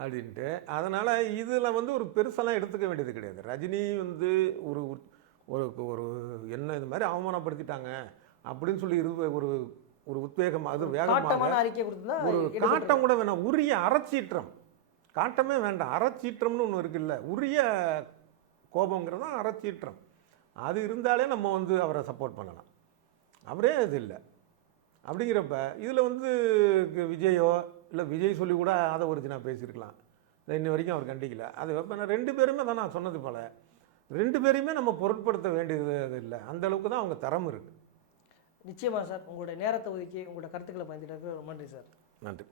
அப்படின்ட்டு. அதனால் இதில் வந்து ஒரு பெருசெல்லாம் எடுத்துக்க வேண்டியது கிடையாது. ரஜினி வந்து ஒரு ஒரு என்ன இது மாதிரி அவமானப்படுத்திட்டாங்க அப்படின்னு சொல்லி ஒரு உத்வேகம், அது வேகமாக அறிக்கை கொடுத்தா ஒரு காட்டம் கூட வேணாம், உரிய அறச்சீற்றம். காட்டமே வேண்டாம், அறச்சீற்றம்னு ஒன்று இருக்குல்ல, உரிய கோபங்கிறது தான் அறச்சீற்றம். அது இருந்தாலே நம்ம வந்து அவரை சப்போர்ட் பண்ணலாம். அவரே அது இல்லை. அப்படிங்கிறப்ப இதில் வந்து விஜயோ இல்லை விஜய் சொல்லி கூட அதை ஒரிஜினாக பேசியிருக்கலாம். இன்ன வரைக்கும் அவர் கண்டிக்கல. அது இப்போ 2 பேருமே தான் நான் சொன்னது போல் 2 பேரையுமே நம்ம பொருட்படுத்த வேண்டியது இல்லை. அந்த அளவுக்கு தான் அவங்க தரம் இருக்குது. நிச்சயமாக சார், உங்களுடைய நேரத்தை ஒதுக்கி உங்களோட கருத்துக்களை பயந்துட்டு ரொம்ப நன்றி சார். நன்றி.